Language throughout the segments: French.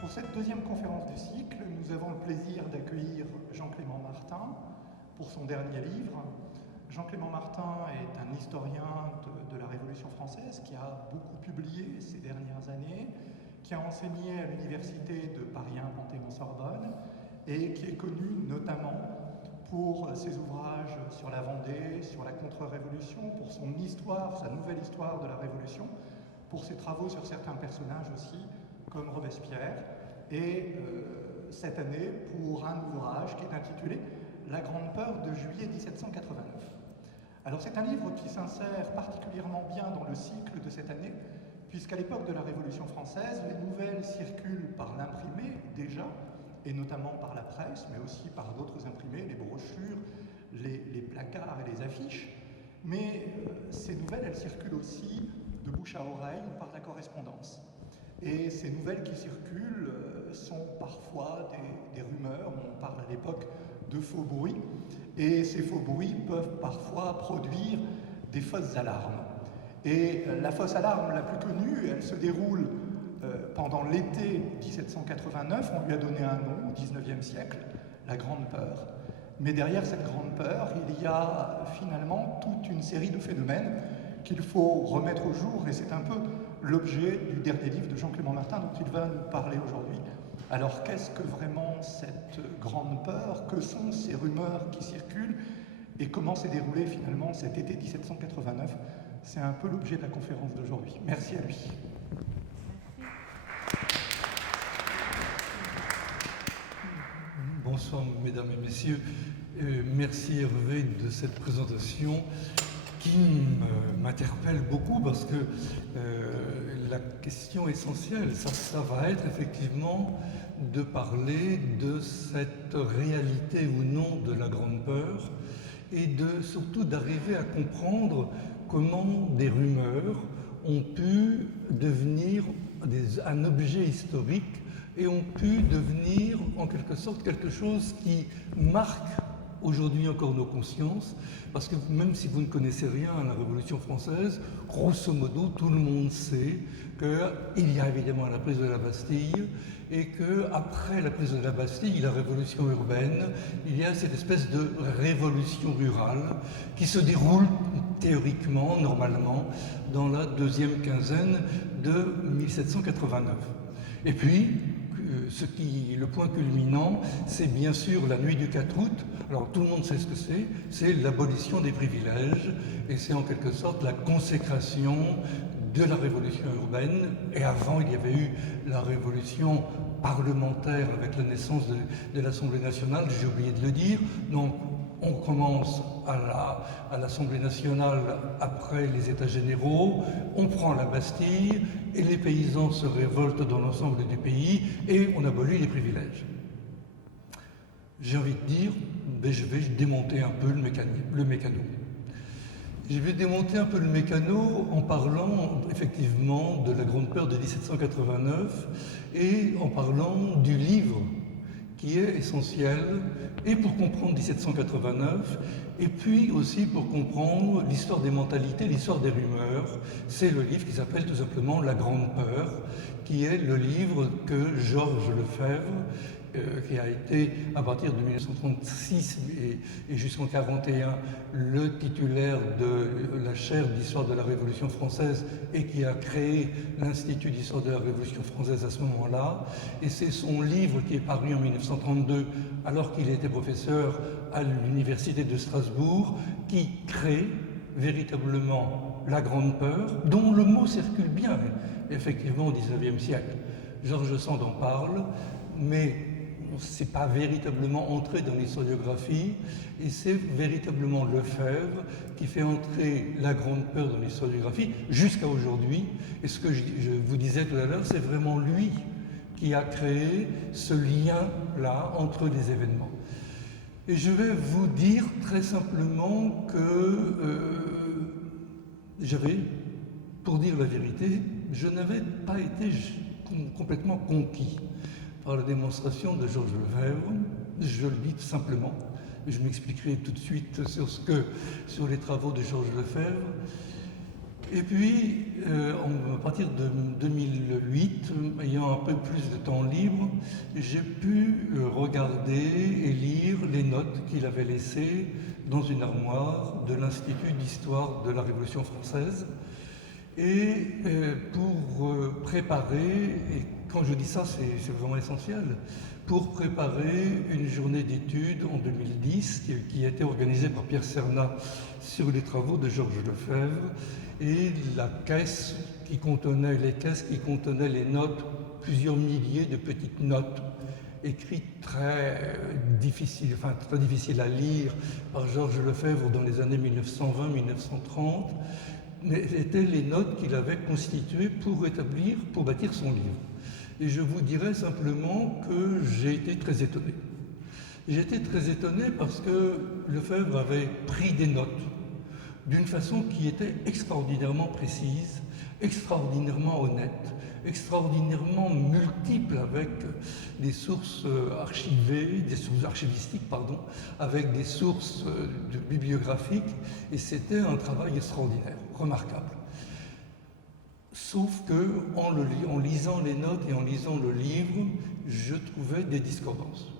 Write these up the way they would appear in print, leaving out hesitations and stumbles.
Pour cette deuxième conférence du cycle, nous avons le plaisir d'accueillir Jean-Clément Martin pour son dernier livre. Jean-Clément Martin est un historien de la Révolution française qui a beaucoup publié ces dernières années, qui a enseigné à l'université de Paris 1 Panthéon-Sorbonne et qui est connu notamment pour ses ouvrages sur la Vendée, sur la contre-révolution, pour son histoire, sa nouvelle histoire de la Révolution, pour ses travaux sur certains personnages aussi, comme Robespierre, et cette année pour un ouvrage qui est intitulé « La Grande Peur de juillet 1789 ». Alors c'est un livre qui s'insère particulièrement bien dans le cycle de cette année, puisqu'à l'époque de la Révolution française, les nouvelles circulent par l'imprimé déjà, et notamment par la presse, mais aussi par d'autres imprimés, les brochures, les placards et les affiches. Mais ces nouvelles, elles circulent aussi de bouche à oreille ou par la correspondance. Et ces nouvelles qui circulent sont parfois des rumeurs, on parle à l'époque de faux bruits, et ces faux bruits peuvent parfois produire des fausses alarmes. Et la fausse alarme la plus connue, elle se déroule pendant l'été 1789, on lui a donné un nom au XIXe siècle, la Grande Peur. Mais derrière cette Grande Peur, il y a finalement toute une série de phénomènes qu'il faut remettre au jour, et c'est un peu l'objet du dernier livre de Jean-Clément Martin dont il va nous parler aujourd'hui. Alors qu'est-ce que vraiment cette Grande Peur? Que sont ces rumeurs qui circulent? Et comment s'est déroulé finalement cet été 1789? C'est un peu l'objet de la conférence d'aujourd'hui. Merci à lui. Bonsoir mesdames et messieurs, merci Hervé de cette présentation qui m'interpelle beaucoup parce que la question essentielle, ça va être effectivement de parler de cette réalité ou non de la Grande Peur et surtout d'arriver à comprendre comment des rumeurs ont pu devenir un objet historique et ont pu devenir en quelque sorte quelque chose qui marque aujourd'hui encore nos consciences, parce que même si vous ne connaissez rien à la Révolution française, grosso modo, tout le monde sait qu'il y a évidemment la prise de la Bastille, et qu'après la prise de la Bastille, la révolution urbaine, il y a cette espèce de révolution rurale qui se déroule théoriquement, normalement, dans la deuxième quinzaine de 1789. Et puis, le point culminant, c'est bien sûr la nuit du 4 août. Alors tout le monde sait ce que c'est l'abolition des privilèges, et c'est en quelque sorte la consécration de la révolution urbaine. Et avant, il y avait eu la révolution parlementaire avec la naissance de l'Assemblée nationale, j'ai oublié de le dire. Donc on commence à l'Assemblée nationale après les États généraux, on prend la Bastille et les paysans se révoltent dans l'ensemble du pays et on abolit les privilèges. J'ai envie de dire, je vais démonter un peu le mécano. Je vais démonter un peu le mécano en parlant effectivement de la Grande Peur de 1789 et en parlant du livre qui est essentiel, et pour comprendre 1789, et puis aussi pour comprendre l'histoire des mentalités, l'histoire des rumeurs. C'est le livre qui s'appelle tout simplement La Grande Peur, qui est le livre que Georges Lefebvre, qui a été, à partir de 1936 et jusqu'en 1941, le titulaire de la chaire d'histoire de la Révolution française et qui a créé l'Institut d'histoire de la Révolution française à ce moment-là. Et c'est son livre qui est paru en 1932, alors qu'il était professeur à l'Université de Strasbourg, qui crée véritablement la Grande Peur, dont le mot circule bien, effectivement, au XIXe siècle. Georges Sand en parle, mais c'est pas véritablement entré dans l'historiographie, et c'est véritablement Lefebvre qui fait entrer la Grande Peur dans l'historiographie jusqu'à aujourd'hui. Et ce que je vous disais tout à l'heure, c'est vraiment lui qui a créé ce lien-là entre les événements. Et je vais vous dire très simplement que pour dire la vérité, je n'avais pas été complètement conquis par la démonstration de Georges Lefebvre. Je le dis tout simplement, je m'expliquerai tout de suite sur les travaux de Georges Lefebvre. Et puis, à partir de 2008, ayant un peu plus de temps libre, j'ai pu regarder et lire les notes qu'il avait laissées dans une armoire de l'Institut d'histoire de la Révolution française. Et pour préparer, et quand je dis ça, c'est vraiment essentiel, pour préparer une journée d'études en 2010 qui a été organisée par Pierre Cernat sur les travaux de Georges Lefebvre, et les caisses qui contenaient les notes, plusieurs milliers de petites notes écrites très difficiles à lire par Georges Lefebvre dans les années 1920-1930, mais étaient les notes qu'il avait constituées pour bâtir son livre. Et je vous dirais simplement que j'ai été très étonné. J'ai été très étonné parce que Lefebvre avait pris des notes d'une façon qui était extraordinairement précise, extraordinairement honnête, extraordinairement multiple, avec des sources archivées, des sources archivistiques, avec des sources bibliographiques, et c'était un travail extraordinaire, remarquable. Sauf que, en lisant les notes et en lisant le livre, je trouvais des discordances.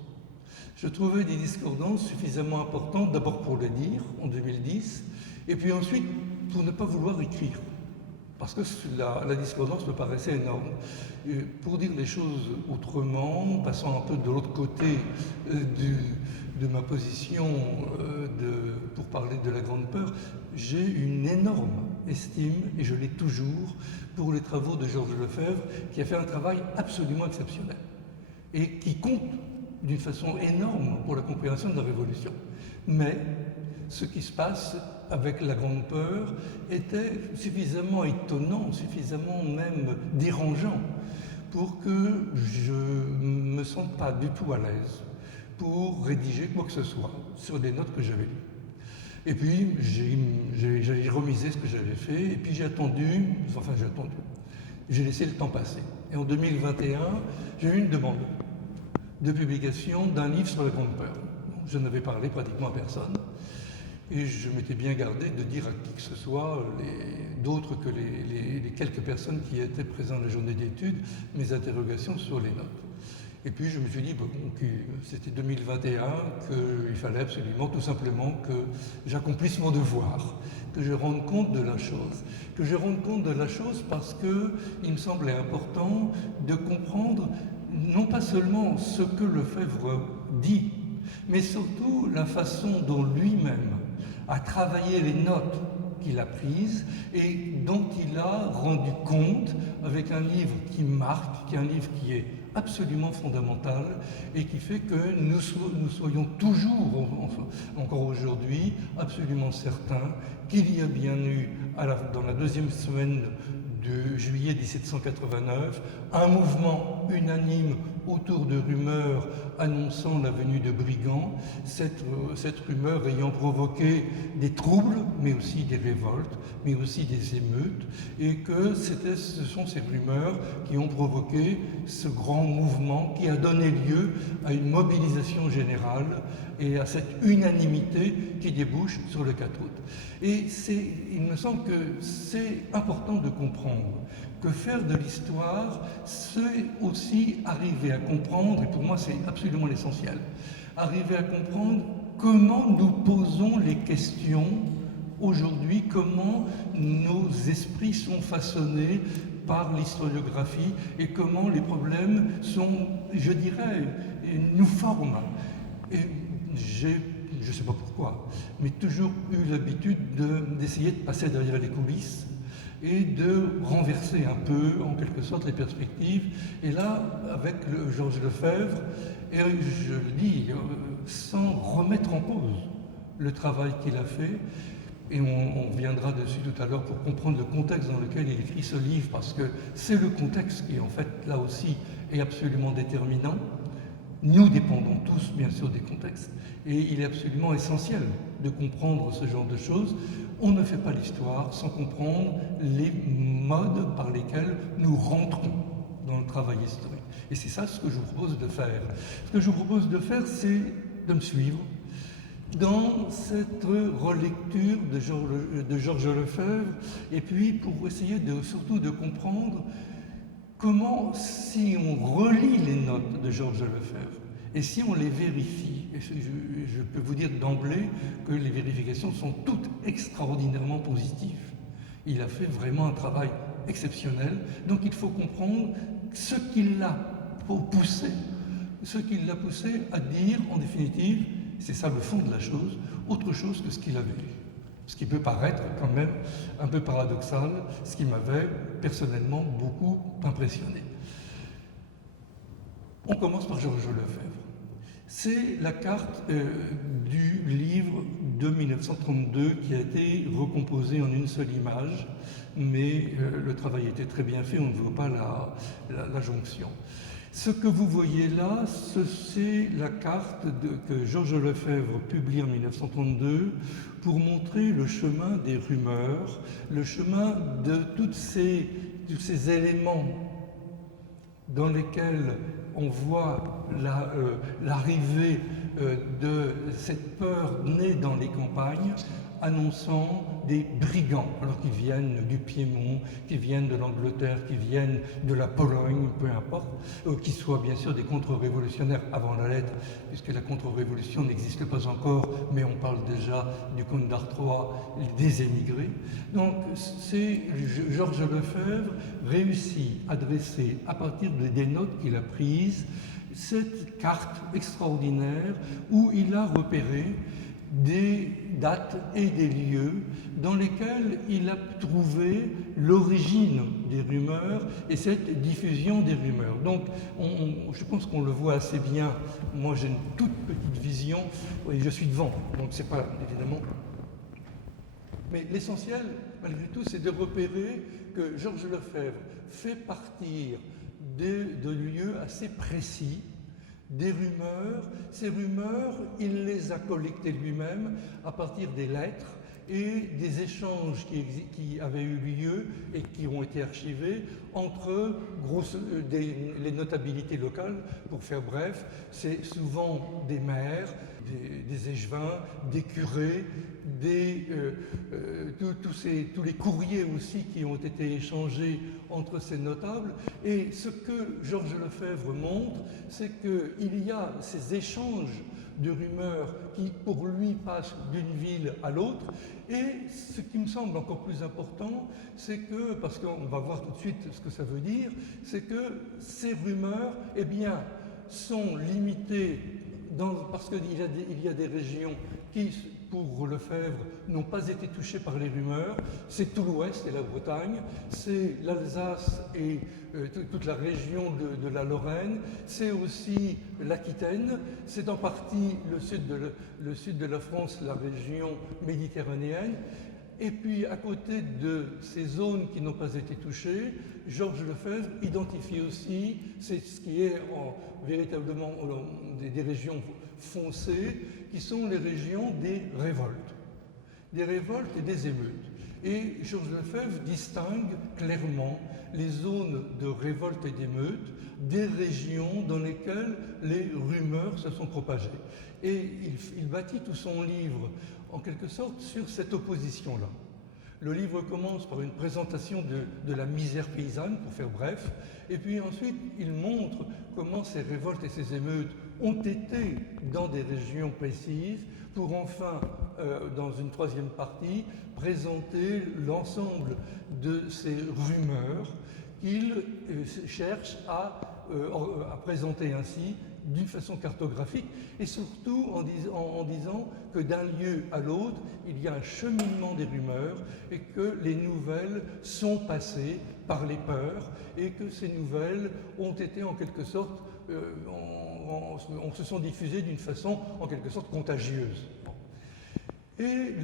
Je trouvais des discordances suffisamment importantes, d'abord pour le dire, en 2010, et puis ensuite pour ne pas vouloir écrire, parce que la discordance me paraissait énorme. Et pour dire les choses autrement, passant un peu de l'autre côté de ma position pour parler de la Grande Peur, j'ai une énorme estime, et je l'ai toujours, pour les travaux de Georges Lefebvre, qui a fait un travail absolument exceptionnel, et qui compte d'une façon énorme pour la compréhension de la Révolution. Mais ce qui se passe avec la Grande Peur était suffisamment étonnant, suffisamment même dérangeant, pour que je ne me sente pas du tout à l'aise pour rédiger quoi que ce soit sur des notes que j'avais lues. Et puis j'ai remisé ce que j'avais fait, et puis j'ai laissé le temps passer. Et en 2021, j'ai eu une demande de publication d'un livre sur la Grande Peur. Je n'avais parlé pratiquement à personne, et je m'étais bien gardé de dire à qui que ce soit, d'autres que les quelques personnes qui étaient présentes à la journée d'études, mes interrogations sur les notes. Et puis je me suis dit, c'était 2021, qu'il fallait absolument, tout simplement, que j'accomplisse mon devoir, que je rende compte de la chose. Que je rende compte de la chose parce qu'il me semblait important de comprendre non pas seulement ce que Lefebvre dit, mais surtout la façon dont lui-même a travaillé les notes qu'il a prises et dont il a rendu compte avec un livre qui marque, qui est un livre qui est absolument fondamental et qui fait que nous soyons toujours, encore aujourd'hui, absolument certains qu'il y a bien eu, dans la deuxième semaine de juillet 1789, un mouvement unanime autour de rumeurs annonçant la venue de brigands, cette rumeur ayant provoqué des troubles, mais aussi des révoltes, mais aussi des émeutes, et que ce sont ces rumeurs qui ont provoqué ce grand mouvement qui a donné lieu à une mobilisation générale et à cette unanimité qui débouche sur le 4 août. Et il me semble que c'est important de comprendre que faire de l'histoire, c'est aussi arriver à comprendre, et pour moi c'est absolument l'essentiel, arriver à comprendre comment nous posons les questions aujourd'hui, comment nos esprits sont façonnés par l'historiographie et comment les problèmes sont, je dirais, nous forment. Et je ne sais pas pourquoi, mais toujours eu l'habitude d'essayer de passer derrière les coulisses et de renverser un peu, en quelque sorte, les perspectives. Et là, avec Georges Lefebvre, et je le dis sans remettre en cause le travail qu'il a fait, et on reviendra dessus tout à l'heure pour comprendre le contexte dans lequel il écrit ce livre, parce que c'est le contexte qui, en fait, là aussi, est absolument déterminant. Nous dépendons tous, bien sûr, des contextes, et il est absolument essentiel de comprendre ce genre de choses. On ne fait pas l'histoire sans comprendre les modes par lesquels nous rentrons dans le travail historique. Et c'est ça ce que je vous propose de faire. Ce que je vous propose de faire, c'est de me suivre, dans cette relecture de Georges Lefebvre, et puis pour essayer surtout de comprendre comment, si on relit les notes de Georges Lefebvre, et si on les vérifie, et je peux vous dire d'emblée que les vérifications sont toutes extraordinairement positives. Il a fait vraiment un travail exceptionnel, donc il faut comprendre ce qui l'a poussé à dire, en définitive, c'est ça le fond de la chose, autre chose que ce qu'il avait lu. Ce qui peut paraître quand même un peu paradoxal, ce qui m'avait personnellement beaucoup impressionné. On commence par Georges Lefebvre. C'est la carte du livre de 1932 qui a été recomposée en une seule image, mais le travail était très bien fait, on ne voit pas la jonction. Ce que vous voyez là, c'est la carte que Georges Lefebvre publie en 1932 pour montrer le chemin des rumeurs, le chemin de tous ces éléments dans lesquels on voit l'arrivée de cette peur née dans les campagnes, annonçant des brigands, alors qu'ils viennent du Piémont, qui viennent de l'Angleterre, qui viennent de la Pologne, peu importe, qui soient bien sûr des contre-révolutionnaires avant la lettre, puisque la contre-révolution n'existe pas encore, mais on parle déjà du comte d'Artois, des émigrés. Donc Georges Lefebvre réussit à dresser, à partir des notes qu'il a prises, cette carte extraordinaire où il a repéré des dates et des lieux dans lesquels il a trouvé l'origine des rumeurs et cette diffusion des rumeurs. Donc, je pense qu'on le voit assez bien. Moi, j'ai une toute petite vision. Oui, je suis devant, donc c'est pas évidemment. Mais l'essentiel, malgré tout, c'est de repérer que Georges Lefebvre fait partir de lieux assez précis, des rumeurs. Ces rumeurs, il les a collectées lui-même à partir des lettres et des échanges qui avaient eu lieu et qui ont été archivés entre les notabilités locales. Pour faire bref, c'est souvent des maires, des échevins, des curés, tous les courriers aussi qui ont été échangés entre ces notables. Et ce que Georges Lefebvre montre, c'est qu'il y a ces échanges de rumeurs qui, pour lui, passent d'une ville à l'autre. Et ce qui me semble encore plus important, c'est que, parce qu'on va voir tout de suite ce que ça veut dire, c'est que ces rumeurs, eh bien, sont limitées parce qu'il y a des régions qui, pour Lefebvre, n'ont pas été touchées par les rumeurs. C'est tout l'Ouest et la Bretagne, c'est l'Alsace et toute la région de la Lorraine, c'est aussi l'Aquitaine, c'est en partie le sud de la France, la région méditerranéenne. Et puis, à côté de ces zones qui n'ont pas été touchées, Georges Lefebvre identifie aussi, c'est ce qui est véritablement des régions foncées, qui sont les régions des révoltes et des émeutes. Et Georges Lefebvre distingue clairement les zones de révolte et d'émeute des régions dans lesquelles les rumeurs se sont propagées. Et il bâtit tout son livre, en quelque sorte, sur cette opposition-là. Le livre commence par une présentation de la misère paysanne, pour faire bref, et puis ensuite il montre comment ces révoltes et ces émeutes ont été dans des régions précises, pour enfin, dans une troisième partie, présenter l'ensemble de ces rumeurs qu'il cherche à présenter ainsi d'une façon cartographique et surtout en disant que d'un lieu à l'autre, il y a un cheminement des rumeurs et que les nouvelles sont passées par les peurs et que ces nouvelles ont été en quelque sorte, se sont diffusées d'une façon en quelque sorte contagieuse. Et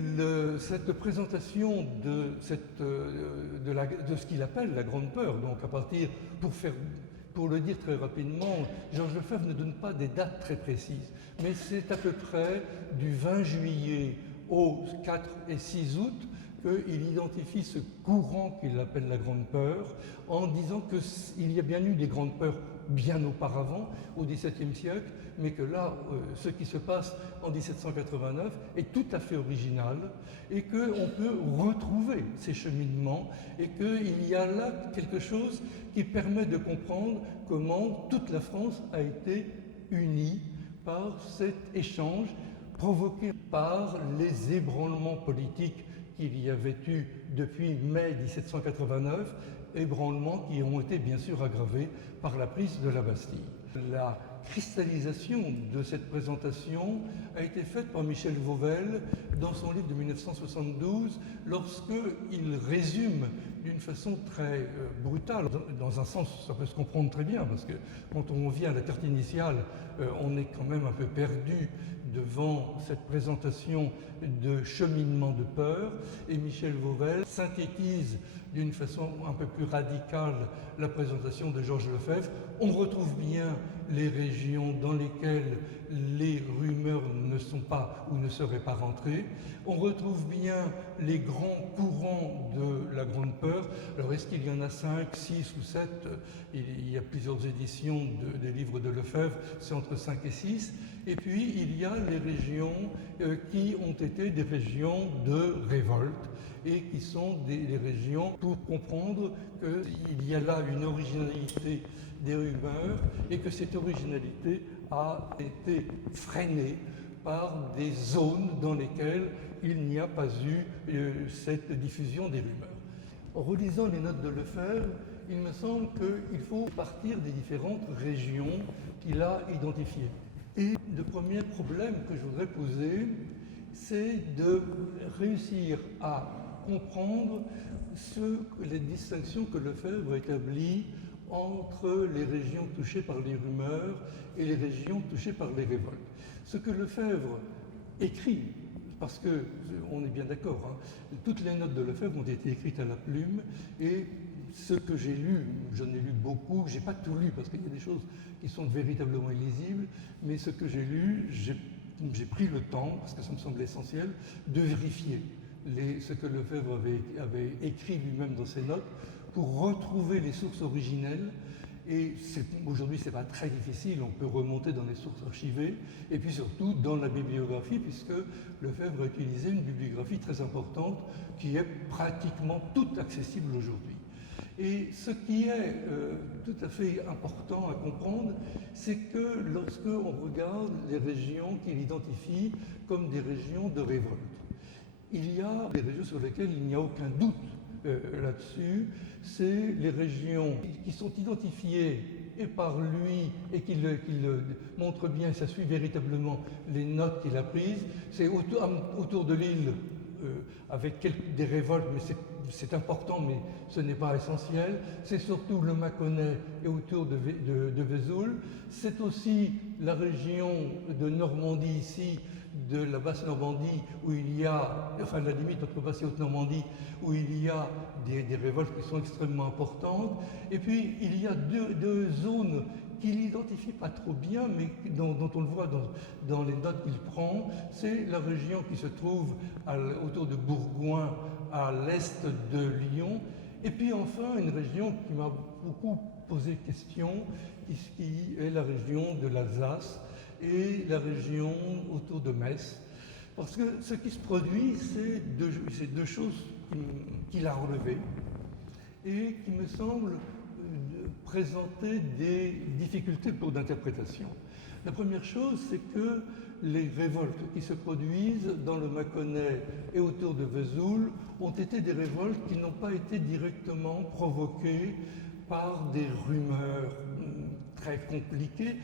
cette présentation de ce qu'il appelle la grande peur, donc à partir, pour le dire très rapidement, Georges Lefebvre ne donne pas des dates très précises, mais c'est à peu près du 20 juillet au 4 et 6 août qu'il identifie ce courant qu'il appelle la Grande Peur, en disant qu'il y a bien eu des grandes peurs bien auparavant, au XVIIe siècle, mais que là, ce qui se passe en 1789 est tout à fait original, et qu'on peut retrouver ces cheminements, et qu'il y a là quelque chose qui permet de comprendre comment toute la France a été unie par cet échange provoqué par les ébranlements politiques qu'il y avait eu depuis mai 1789, ébranlements qui ont été bien sûr aggravés par la prise de la Bastille. La cristallisation de cette présentation a été faite par Michel Vauvel dans son livre de 1972, lorsqu'il résume d'une façon très brutale, dans un sens ça peut se comprendre très bien, parce que quand on vient à la carte initiale, on est quand même un peu perdu devant cette présentation de cheminement de peur, et Michel Vauvel synthétise d'une façon un peu plus radicale la présentation de Georges Lefebvre. On retrouve bien les régions dans lesquelles les rumeurs ne sont pas ou ne seraient pas rentrées. On retrouve bien les grands courants de la Grande Peur. Alors est-ce qu'il y en a 5, 6 ou 7 ? Il y a plusieurs éditions des livres de Lefebvre, c'est entre 5 et 6. Et puis il y a les régions qui ont été des régions de révolte, et qui sont des régions pour comprendre qu'il y a là une originalité des rumeurs, et que cette originalité a été freinée par des zones dans lesquelles il n'y a pas eu cette diffusion des rumeurs. En relisant les notes de Lefebvre, il me semble qu'il faut partir des différentes régions qu'il a identifiées. Et le premier problème que je voudrais poser, c'est de réussir à comprendre les distinctions que Lefebvre établit entre les régions touchées par les rumeurs et les régions touchées par les révoltes. Ce que Lefebvre écrit, parce qu'on est bien d'accord, hein, toutes les notes de Lefebvre ont été écrites à la plume, et ce que j'ai lu, j'en ai lu beaucoup, j'ai pas tout lu parce qu'il y a des choses qui sont véritablement illisibles, mais ce que j'ai lu, j'ai pris le temps, parce que ça me semble essentiel, de vérifier ce que Lefebvre avait écrit lui-même dans ses notes, pour retrouver les sources originelles. Et aujourd'hui, ce n'est pas très difficile, on peut remonter dans les sources archivées, et puis surtout dans la bibliographie, puisque Lefebvre a utilisé une bibliographie très importante qui est pratiquement toute accessible aujourd'hui. Et ce qui est tout à fait important à comprendre, c'est que lorsque on regarde les régions qu'il identifie comme des régions de révolte, il y a des régions sur lesquelles il n'y a aucun doute là-dessus, c'est les régions qui sont identifiées et par lui, et qu'il montre bien, ça suit véritablement les notes qu'il a prises. C'est autour de l'île, avec des révoltes, mais c'est important, mais ce n'est pas essentiel. C'est surtout le Mâconnais et autour de Vesoul. C'est aussi la région de Normandie ici, de la Basse-Normandie, où il y a, enfin la limite entre Basse et Haute-Normandie, où il y a des révoltes qui sont extrêmement importantes. Et puis il y a deux zones qu'il n'identifie pas trop bien, mais dont on le voit dans les notes qu'il prend. C'est la région qui se trouve autour de Bourgoin, à l'est de Lyon. Et puis enfin une région qui m'a beaucoup posé question, qui est la région de l'Alsace, et la région autour de Metz. Parce que ce qui se produit, c'est deux choses qu'il a relevées et qui me semblent présenter des difficultés pour d'interprétation. La première chose, c'est que les révoltes qui se produisent dans le Mâconnais et autour de Vesoul ont été des révoltes qui n'ont pas été directement provoquées par des rumeurs très compliquées,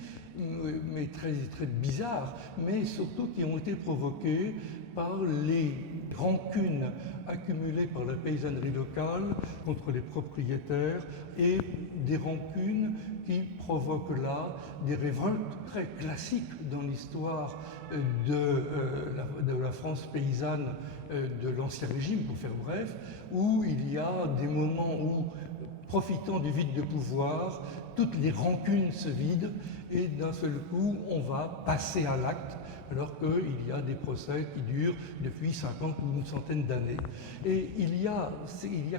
mais très, très bizarres, mais surtout qui ont été provoquées par les rancunes accumulées par la paysannerie locale contre les propriétaires, et des rancunes qui provoquent là des révoltes très classiques dans l'histoire de la France paysanne de l'Ancien Régime, pour faire bref, où il y a des moments où profitant du vide de pouvoir, toutes les rancunes se vident et d'un seul coup, on va passer à l'acte, alors qu'il y a des procès qui durent depuis 50 ou une centaine d'années. Et il y a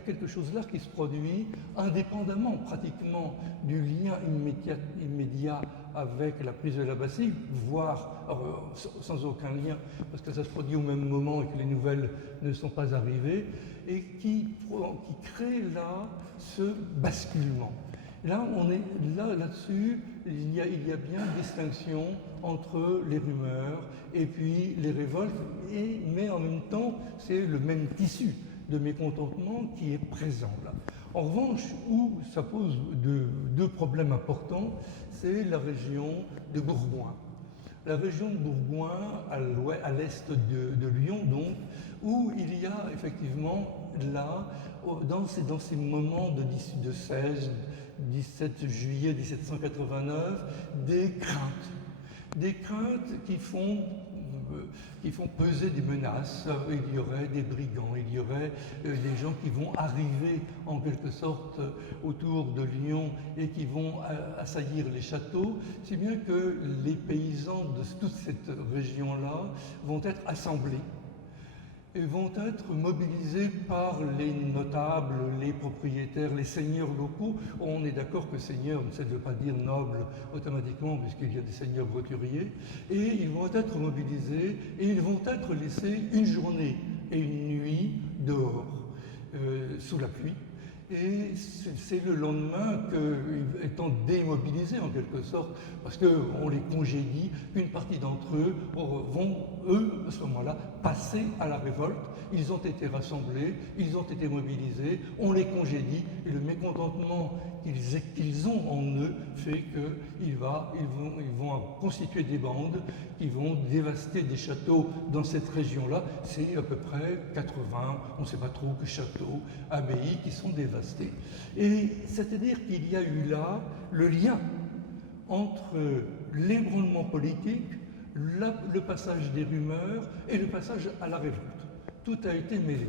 quelque chose là qui se produit indépendamment pratiquement du lien immédiat avec la prise de la Bastille, voire sans aucun lien, parce que ça se produit au même moment et que les nouvelles ne sont pas arrivées, et qui crée là ce basculement. Là, on est là-dessus, il y a bien distinction entre les rumeurs et puis les révoltes, mais en même temps, c'est le même tissu de mécontentement qui est présent là. En revanche, où ça pose deux problèmes importants, c'est la région de Bourgoin. La région de Bourgoin, à l'est de Lyon, donc, où il y a effectivement là, dans ces moments de 16, 17 juillet 1789, des craintes qui font peser des menaces. Il y aurait des brigands, il y aurait des gens qui vont arriver en quelque sorte autour de Lyon et qui vont assaillir les châteaux, si bien que les paysans de toute cette région-là vont être assemblés et vont être mobilisés par les notables, les propriétaires, les seigneurs locaux. On est d'accord que seigneur, ça ne veut pas dire noble automatiquement, puisqu'il y a des seigneurs roturiers, et ils vont être mobilisés et ils vont être laissés une journée et une nuit dehors, sous la pluie. Et c'est le lendemain étant démobilisés en quelque sorte, parce qu'on les congédie, une partie d'entre eux vont, à ce moment-là, passer à la révolte. Ils ont été rassemblés, ils ont été mobilisés, on les congédie, et le mécontentement qu'ils ont en eux fait qu'ils vont constituer des bandes qui vont dévaster des châteaux dans cette région-là. C'est à peu près 80, on ne sait pas trop, que châteaux, abbayes qui sont dévastés. Et c'est-à-dire qu'il y a eu là le lien entre l'ébranlement politique, le passage des rumeurs et le passage à la révolte. Tout a été mêlé.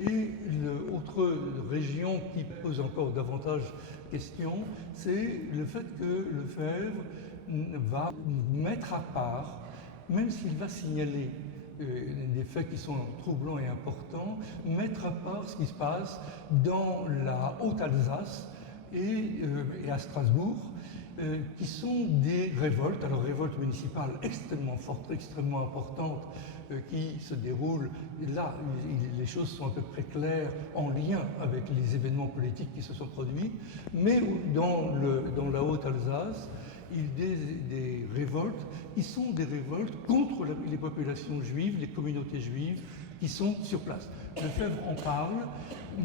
Et l'autre région qui pose encore davantage question, c'est le fait que Lefebvre va mettre à part, même s'il va signaler des faits qui sont troublants et importants, mettre à part ce qui se passe dans la Haute-Alsace et à Strasbourg, qui sont des révoltes, alors révoltes municipales extrêmement fortes, extrêmement importantes, qui se déroulent. Là, les choses sont à peu près claires en lien avec les événements politiques qui se sont produits, mais dans la Haute-Alsace, il y a des révoltes qui sont des révoltes contre les populations juives, les communautés juives qui sont sur place. Lefebvre en parle,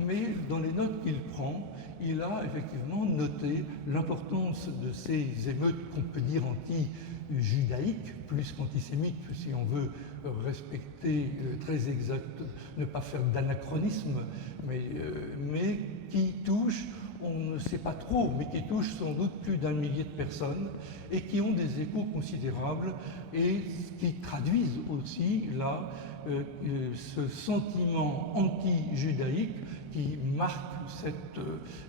mais dans les notes qu'il prend, il a effectivement noté l'importance de ces émeutes qu'on peut dire anti-judaïques, plus qu'antisémites, si on veut respecter très exact, ne pas faire d'anachronisme, mais qui touchent, on ne sait pas trop, mais qui touchent sans doute plus d'1 millier de personnes et qui ont des échos considérables et qui traduisent aussi là ce sentiment anti-judaïque qui marque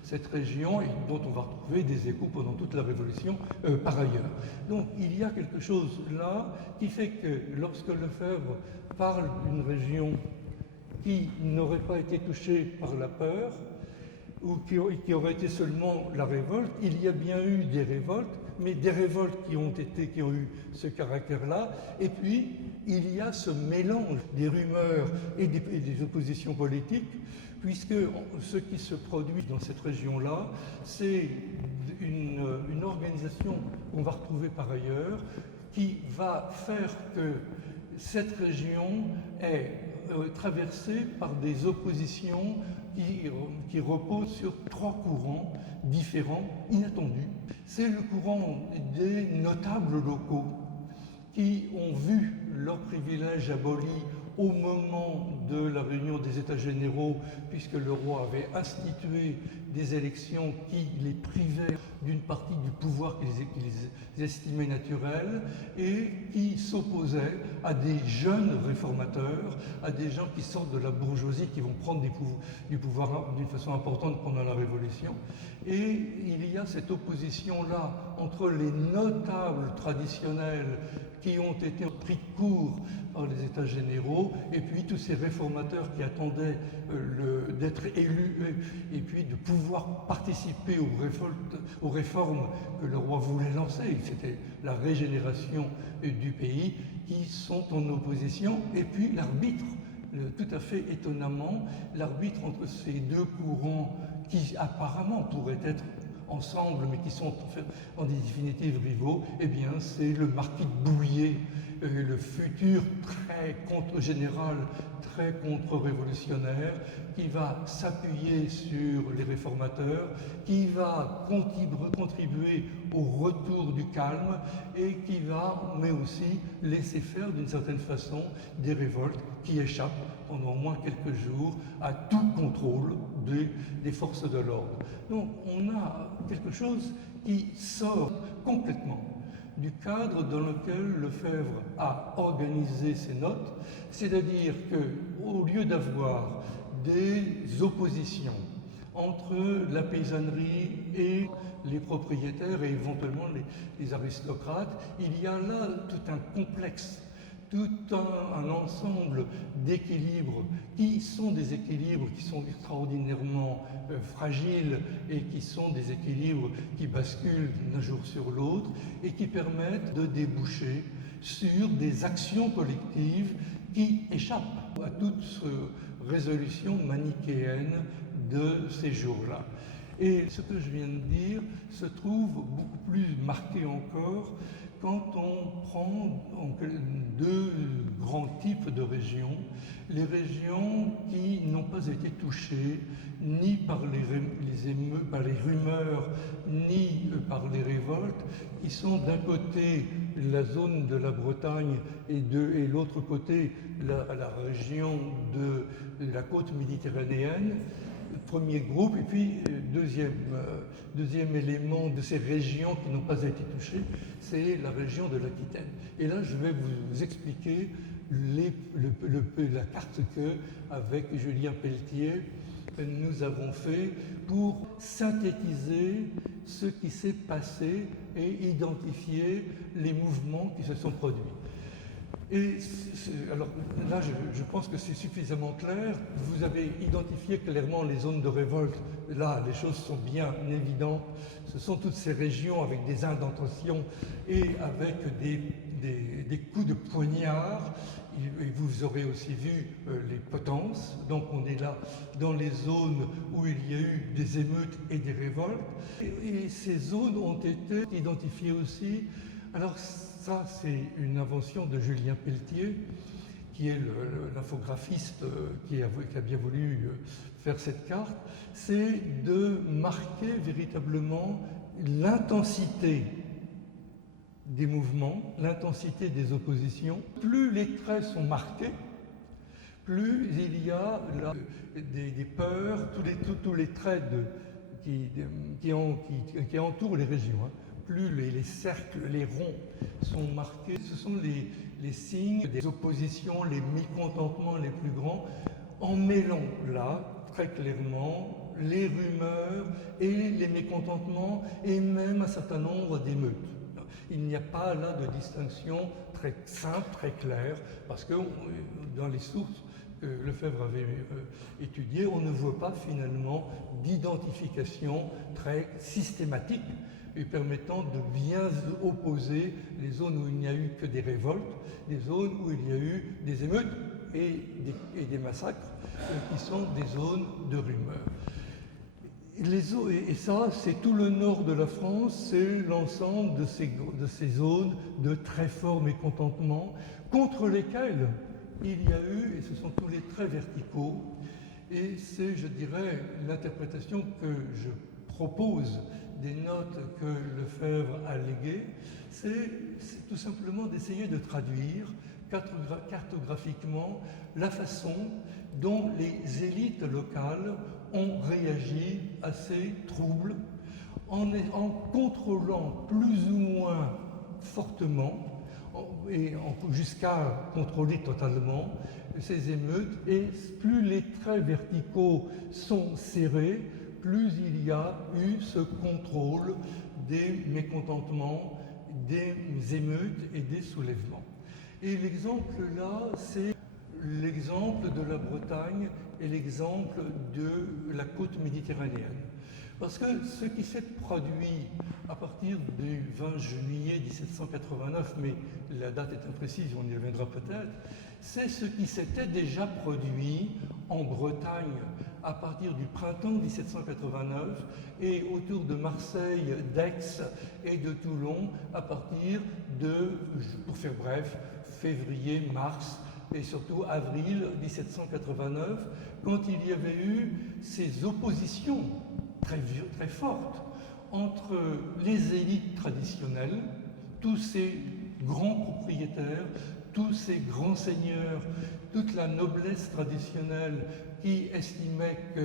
cette région et dont on va retrouver des échos pendant toute la Révolution par ailleurs. Donc il y a quelque chose là qui fait que lorsque Lefebvre parle d'une région qui n'aurait pas été touchée par la peur, ou qui aurait été seulement la révolte, il y a bien eu des révoltes, mais des révoltes qui ont eu ce caractère-là, et puis il y a ce mélange des rumeurs et des oppositions politiques, puisque ce qui se produit dans cette région-là, c'est une organisation qu'on va retrouver par ailleurs, qui va faire que cette région est traversée par des oppositions qui reposent sur 3 courants différents, inattendus. C'est le courant des notables locaux qui ont vu leurs privilèges abolis au moment de la réunion des États généraux, puisque le roi avait institué des élections qui les privaient d'une partie du pouvoir qu'ils estimaient naturel et qui s'opposaient à des jeunes réformateurs, à des gens qui sortent de la bourgeoisie, qui vont prendre du pouvoir d'une façon importante pendant la Révolution. Et il y a cette opposition-là entre les notables traditionnels qui ont été pris de court par les États généraux, et puis tous ces réformateurs qui attendaient d'être élus et puis de pouvoir participer aux réformes que le roi voulait lancer. C'était la régénération du pays, qui sont en opposition. Et puis l'arbitre, tout à fait étonnamment, l'arbitre entre ces deux courants qui apparemment pourraient être ensemble, mais qui sont en définitive rivaux, eh bien c'est le marquis de Bouillé, le futur très contre-général, très contre-révolutionnaire, qui va s'appuyer sur les réformateurs, qui va contribuer au retour du calme et qui va, mais aussi, laisser faire d'une certaine façon des révoltes qui échappent pendant au moins quelques jours à tout contrôle des forces de l'ordre. Donc on a quelque chose qui sort complètement du cadre dans lequel Lefebvre a organisé ses notes, c'est-à-dire qu'au lieu d'avoir des oppositions entre la paysannerie et les propriétaires et éventuellement les aristocrates, il y a là tout un complexe, tout un ensemble d'équilibres qui sont des équilibres qui sont extraordinairement fragiles et qui sont des équilibres qui basculent d'un jour sur l'autre et qui permettent de déboucher sur des actions collectives qui échappent à toute résolution manichéenne de ces jours-là. Et ce que je viens de dire se trouve beaucoup plus marqué encore quand on prend deux grands types de régions, les régions qui n'ont pas été touchées ni par par les rumeurs, ni par les révoltes, qui sont d'un côté la zone de la Bretagne et l'autre côté la région de la côte méditerranéenne. Premier groupe, et puis deuxième élément de ces régions qui n'ont pas été touchées, c'est la région de l'Aquitaine. Et là, je vais vous expliquer la carte que, avec Julien Pelletier, nous avons fait pour synthétiser ce qui s'est passé et identifier les mouvements qui se sont produits. Et alors là, je pense que c'est suffisamment clair. Vous avez identifié clairement les zones de révolte. Là, les choses sont bien évidentes. Ce sont toutes ces régions avec des indentations et avec des coups de poignard. Et vous aurez aussi vu les potences. Donc on est là dans les zones où il y a eu des émeutes et des révoltes. Et ces zones ont été identifiées aussi. Alors ça, c'est une invention de Julien Pelletier, qui est l'infographiste qui a bien voulu faire cette carte, c'est de marquer véritablement l'intensité des mouvements, l'intensité des oppositions. Plus les traits sont marqués, plus il y a là des peurs, tous les traits qui entourent les régions. Plus les cercles, les ronds sont marqués, ce sont les signes des oppositions, les mécontentements les plus grands, en mêlant là, très clairement, les rumeurs et les mécontentements, et même un certain nombre d'émeutes. Il n'y a pas là de distinction très simple, très claire, parce que dans les sources que Lefebvre avait étudiées, on ne voit pas finalement d'identification très systématique et permettant de bien opposer les zones où il n'y a eu que des révoltes, des zones où il y a eu des émeutes et des massacres, qui sont des zones de rumeurs. Et ça, c'est tout le nord de la France, c'est l'ensemble de ces zones de très fort mécontentement, contre lesquelles il y a eu, et ce sont tous les traits verticaux, et c'est, je dirais, l'interprétation que je propose des notes que Lefebvre a léguées, c'est tout simplement d'essayer de traduire cartographiquement la façon dont les élites locales ont réagi assez troubles en contrôlant plus ou moins fortement et jusqu'à contrôler totalement ces émeutes, et plus les traits verticaux sont serrés, plus il y a eu ce contrôle des mécontentements, des émeutes et des soulèvements. Et l'exemple là, c'est l'exemple de la Bretagne et l'exemple de la côte méditerranéenne. Parce que ce qui s'est produit à partir du 20 juillet 1789, mais la date est imprécise, on y reviendra peut-être, c'est ce qui s'était déjà produit en Bretagne à partir du printemps 1789 et autour de Marseille, d'Aix et de Toulon à partir de, pour faire bref, février, mars et surtout avril 1789, quand il y avait eu ces oppositions très fortes entre les élites traditionnelles, tous ces grands propriétaires, tous ces grands seigneurs, toute la noblesse traditionnelle qui estimait que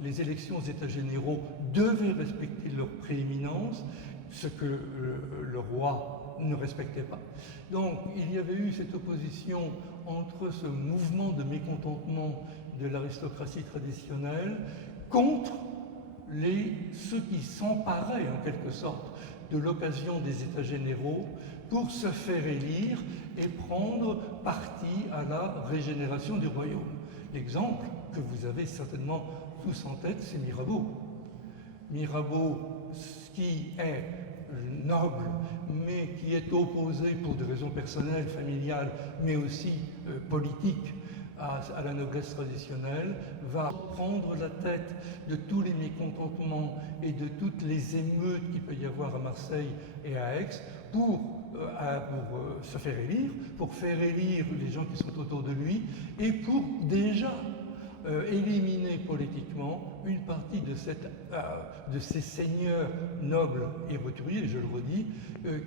les élections aux États généraux devaient respecter leur prééminence, ce que le roi ne respectait pas. Donc il y avait eu cette opposition entre ce mouvement de mécontentement de l'aristocratie traditionnelle contre ceux qui s'emparaient en quelque sorte de l'occasion des États généraux pour se faire élire et prendre parti à la régénération du royaume. L'exemple que vous avez certainement tous en tête, c'est Mirabeau. Mirabeau, qui est noble, mais qui est opposé pour des raisons personnelles, familiales, mais aussi politiques, à la noblesse traditionnelle, va prendre la tête de tous les mécontentements et de toutes les émeutes qu'il peut y avoir à Marseille et à Aix pour se faire élire, pour faire élire les gens qui sont autour de lui et pour déjà éliminer politiquement une partie de ces seigneurs nobles et roturiers, je le redis,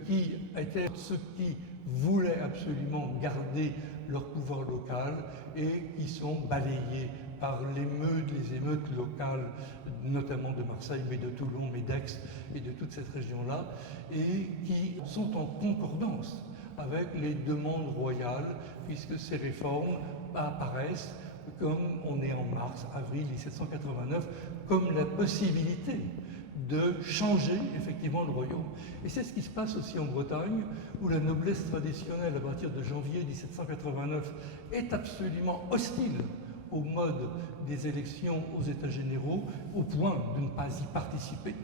qui étaient ceux qui voulaient absolument garder leur pouvoir local et qui sont balayés par les émeutes locales, notamment de Marseille, mais de Toulon, mais d'Aix et de toute cette région-là, et qui sont en concordance avec les demandes royales, puisque ces réformes apparaissent, comme on est en mars, avril 1789, comme la possibilité de changer effectivement le royaume. Et c'est ce qui se passe aussi en Bretagne, où la noblesse traditionnelle, à partir de janvier 1789, est absolument hostile au mode des élections aux États généraux, au point de ne pas y participer,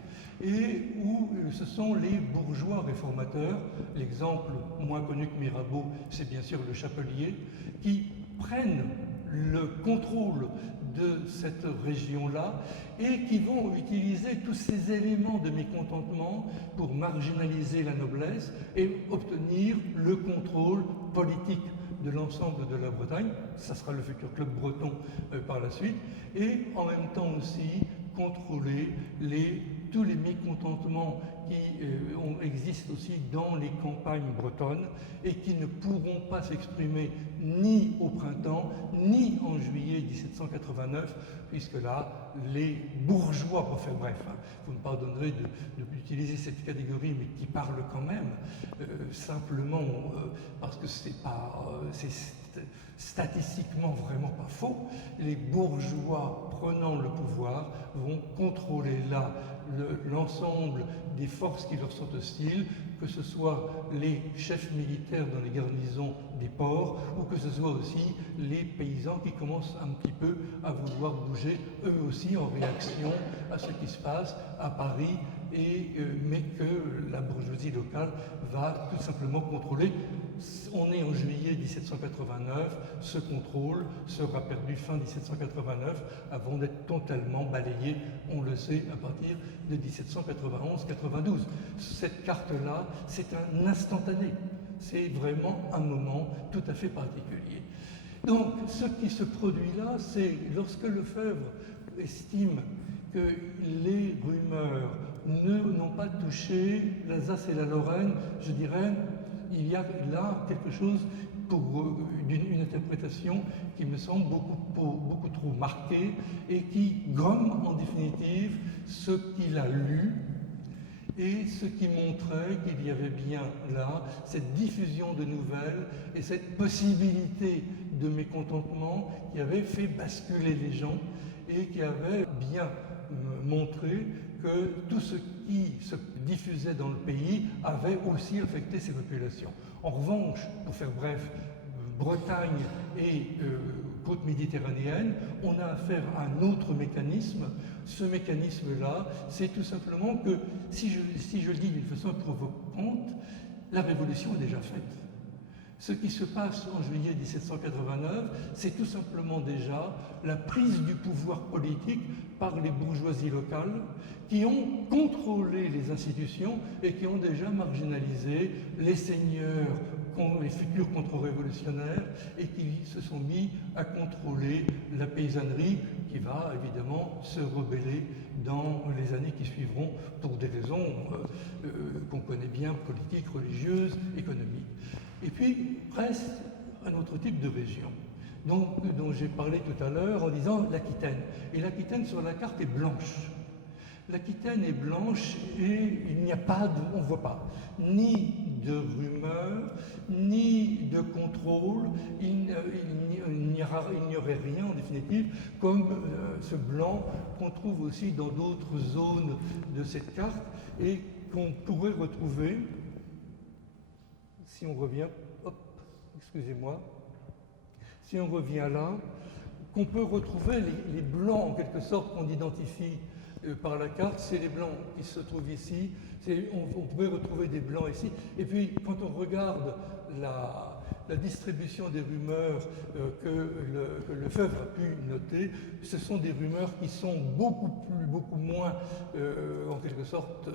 et où ce sont les bourgeois réformateurs, l'exemple moins connu que Mirabeau, c'est bien sûr le Chapelier, qui prennent le contrôle de cette région-là et qui vont utiliser tous ces éléments de mécontentement pour marginaliser la noblesse et obtenir le contrôle politique de l'ensemble de la Bretagne. Ça sera le futur club breton par la suite, et en même temps aussi contrôler tous les mécontentements qui existent aussi dans les campagnes bretonnes et qui ne pourront pas s'exprimer ni au printemps, ni en juillet 1789, puisque là, les bourgeois, pour faire bref, vous me pardonnerez d'utiliser cette catégorie, mais qui parle quand même, simplement parce que c'est statistiquement vraiment pas faux, les bourgeois prenant le pouvoir vont contrôler là l'ensemble des forces qui leur sont hostiles, que ce soit les chefs militaires dans les garnisons des ports, ou que ce soit aussi les paysans qui commencent un petit peu à vouloir bouger, eux aussi en réaction à ce qui se passe à Paris, mais que la bourgeoisie locale va tout simplement contrôler. On est en juillet 1789, ce contrôle sera perdu fin 1789 avant d'être totalement balayé, on le sait, à partir de 1791-92. Cette carte-là, c'est un instantané, c'est vraiment un moment tout à fait particulier. Donc ce qui se produit là, c'est lorsque Lefebvre estime que les rumeurs n'ont pas touché l'Alsace et la Lorraine, je dirais, il y a là quelque chose une interprétation qui me semble beaucoup trop marquée et qui gomme en définitive ce qu'il a lu et ce qui montrait qu'il y avait bien là cette diffusion de nouvelles et cette possibilité de mécontentement qui avait fait basculer les gens et qui avait bien montré que tout ce qui se diffusait dans le pays avait aussi affecté ces populations. En revanche, pour faire bref, Bretagne et côte méditerranéenne, on a affaire à un autre mécanisme. Ce mécanisme-là, c'est tout simplement que, si je le dis d'une façon provocante, la révolution est déjà faite. Ce qui se passe en juillet 1789, c'est tout simplement déjà la prise du pouvoir politique par les bourgeoisies locales qui ont contrôlé les institutions et qui ont déjà marginalisé les seigneurs, les futurs contre-révolutionnaires et qui se sont mis à contrôler la paysannerie qui va évidemment se rebeller dans les années qui suivront pour des raisons qu'on connaît bien, politiques, religieuses, économiques. Et puis, reste un autre type de région dont j'ai parlé tout à l'heure en disant l'Aquitaine. Et l'Aquitaine sur la carte est blanche. L'Aquitaine est blanche et il n'y a pas, on ne voit pas, ni de rumeurs, ni de contrôle, il n'y aurait rien en définitive, comme ce blanc qu'on trouve aussi dans d'autres zones de cette carte et qu'on pourrait retrouver, si on revient, excusez-moi, si on revient là, qu'on peut retrouver les blancs en quelque sorte qu'on identifie par la carte, c'est les blancs qui se trouvent ici, on pourrait retrouver des blancs ici, et puis quand on regarde la distribution des rumeurs que le Fèvre a pu noter, ce sont des rumeurs qui sont beaucoup moins, en quelque sorte,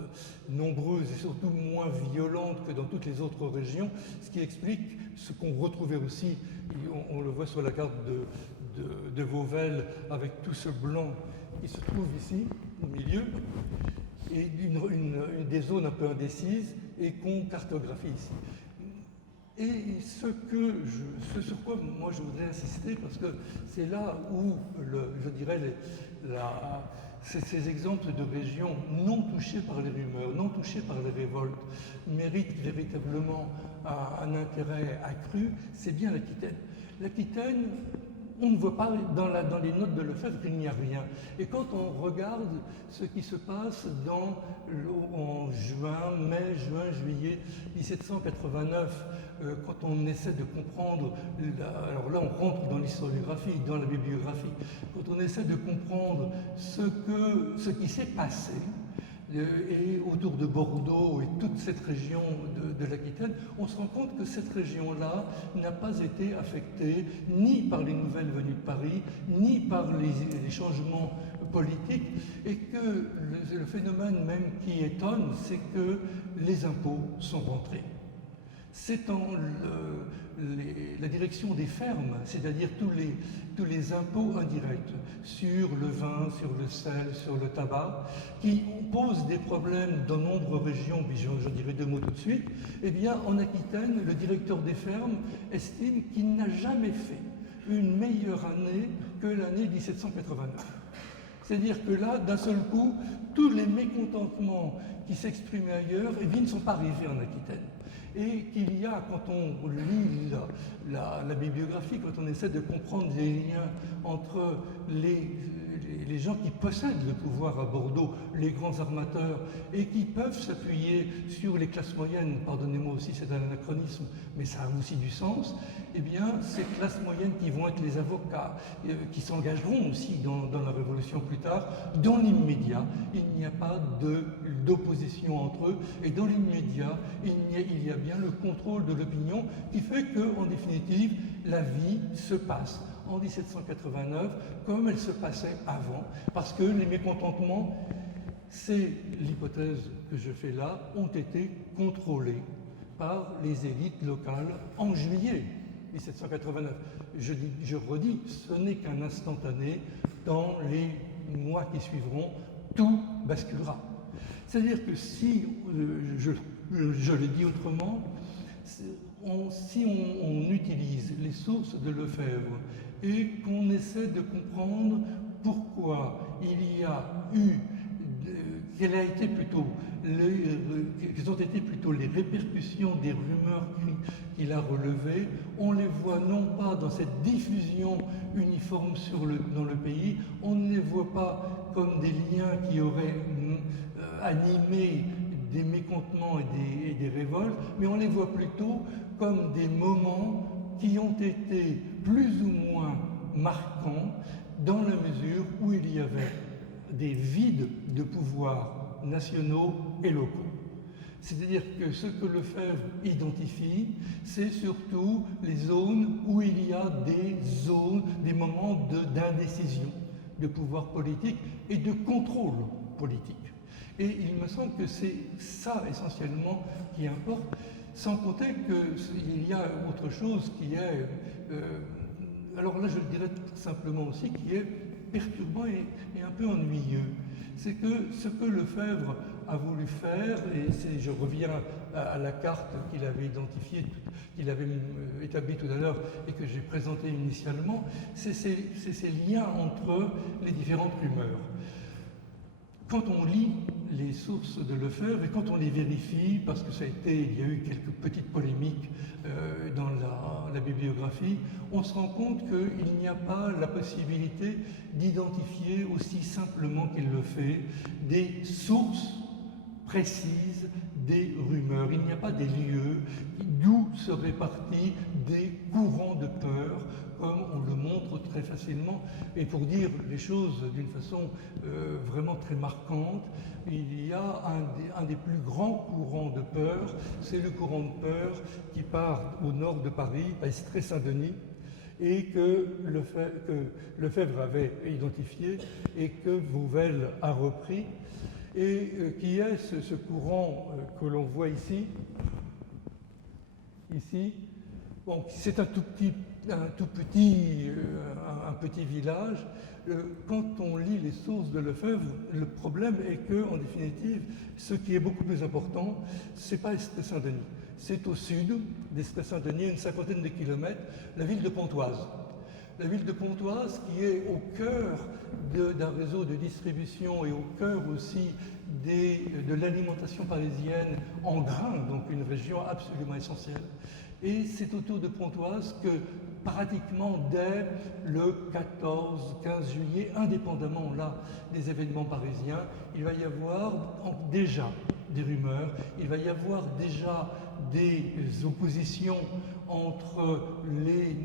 nombreuses et surtout moins violentes que dans toutes les autres régions, ce qui explique ce qu'on retrouvait aussi, on le voit sur la carte de Vauvelle, avec tout ce blanc qui se trouve ici, au milieu, et des zones un peu indécises, et qu'on cartographie ici. Et ce sur quoi moi je voudrais insister, parce que c'est là où, je dirais, ces exemples de régions non touchées par les rumeurs, non touchées par les révoltes, méritent véritablement un intérêt accru, c'est bien l'Aquitaine. L'Aquitaine, on ne voit pas dans les notes de Lefebvre qu'il n'y a rien. Et quand on regarde ce qui se passe en mai, juin, juillet 1789, quand on essaie de comprendre, alors là on rentre dans l'historiographie, dans la bibliographie, quand on essaie de comprendre ce qui s'est passé, et autour de Bordeaux et toute cette région de l'Aquitaine, on se rend compte que cette région-là n'a pas été affectée ni par les nouvelles venues de Paris, ni par les changements politiques, et que le phénomène même qui étonne, c'est que les impôts sont rentrés. C'est en la direction des fermes, c'est-à-dire tous les impôts indirects sur le vin, sur le sel, sur le tabac, qui posent des problèmes dans nombreuses régions, puis je dirai deux mots tout de suite. Eh bien, en Aquitaine, le directeur des fermes estime qu'il n'a jamais fait une meilleure année que l'année 1789. C'est-à-dire que là, d'un seul coup, tous les mécontentements qui s'exprimaient ailleurs, eh bien, ne sont pas arrivés en Aquitaine. Et qu'il y a, quand on lit la bibliographie, quand on essaie de comprendre les liens entre les gens qui possèdent le pouvoir à Bordeaux, les grands armateurs, et qui peuvent s'appuyer sur les classes moyennes, pardonnez-moi aussi c'est un anachronisme, mais ça a aussi du sens, eh bien ces classes moyennes qui vont être les avocats, qui s'engageront aussi dans la Révolution plus tard, dans l'immédiat, il n'y a pas d'opposition entre eux, et dans l'immédiat, il y a bien le contrôle de l'opinion qui fait qu'en définitive, la vie se passe en 1789 comme elle se passait avant, parce que les mécontentements, c'est l'hypothèse que je fais là, ont été contrôlés par les élites locales en juillet 1789. Je redis, ce n'est qu'un instantané, dans les mois qui suivront, tout basculera. C'est-à-dire que si, je l'ai dit autrement, si on utilise les sources de Lefebvre et qu'on essaie de comprendre pourquoi il y a eu, quelles ont été plutôt les répercussions des rumeurs qu'il a relevées, on les voit non pas dans cette diffusion uniforme dans le pays, on ne les voit pas comme des liens qui auraient animé des mécontentements et des révoltes, mais on les voit plutôt comme des moments qui ont été plus ou moins marquants dans la mesure où il y avait des vides de pouvoirs nationaux et locaux. C'est-à-dire que ce que Lefebvre identifie, c'est surtout les zones où il y a des moments d'indécision, de pouvoir politique et de contrôle politique. Et il me semble que c'est ça essentiellement qui importe, sans compter qu'il y a autre chose qui est, alors là je le dirais simplement aussi, qui est perturbant et un peu ennuyeux. C'est que ce que Lefebvre a voulu faire, et je reviens à la carte qu'il avait identifiée, qu'il avait établie tout à l'heure et que j'ai présentée initialement, c'est ces liens entre les différentes rumeurs. Quand on lit les sources de Lefebvre et quand on les vérifie, parce que il y a eu quelques petites polémiques dans la bibliographie, on se rend compte qu'il n'y a pas la possibilité d'identifier aussi simplement qu'il le fait des sources précises des rumeurs. Il n'y a pas des lieux d'où seraient partis des courants de peur, comme on le montre très facilement. Et pour dire les choses d'une façon vraiment très marquante, il y a un des plus grands courants de peur, c'est le courant de peur qui part au nord de Paris, à Estrée-Saint-Denis, et que Lefebvre avait identifié et que Vauvel a repris, et qui est ce courant que l'on voit ici. Bon, c'est un petit village. Quand on lit les sources de Lefebvre, le problème est que, en définitive, ce qui est beaucoup plus important, c'est pas Estrée-Saint-Denis. C'est au sud d'Estrée-Saint-Denis, une cinquantaine de kilomètres, la ville de Pontoise. La ville de Pontoise qui est au cœur d'un réseau de distribution et au cœur aussi de l'alimentation parisienne en grains, donc une région absolument essentielle. Et c'est autour de Pontoise que pratiquement dès le 14-15 juillet, indépendamment là des événements parisiens, il va y avoir déjà des rumeurs, il va y avoir déjà des oppositions entre les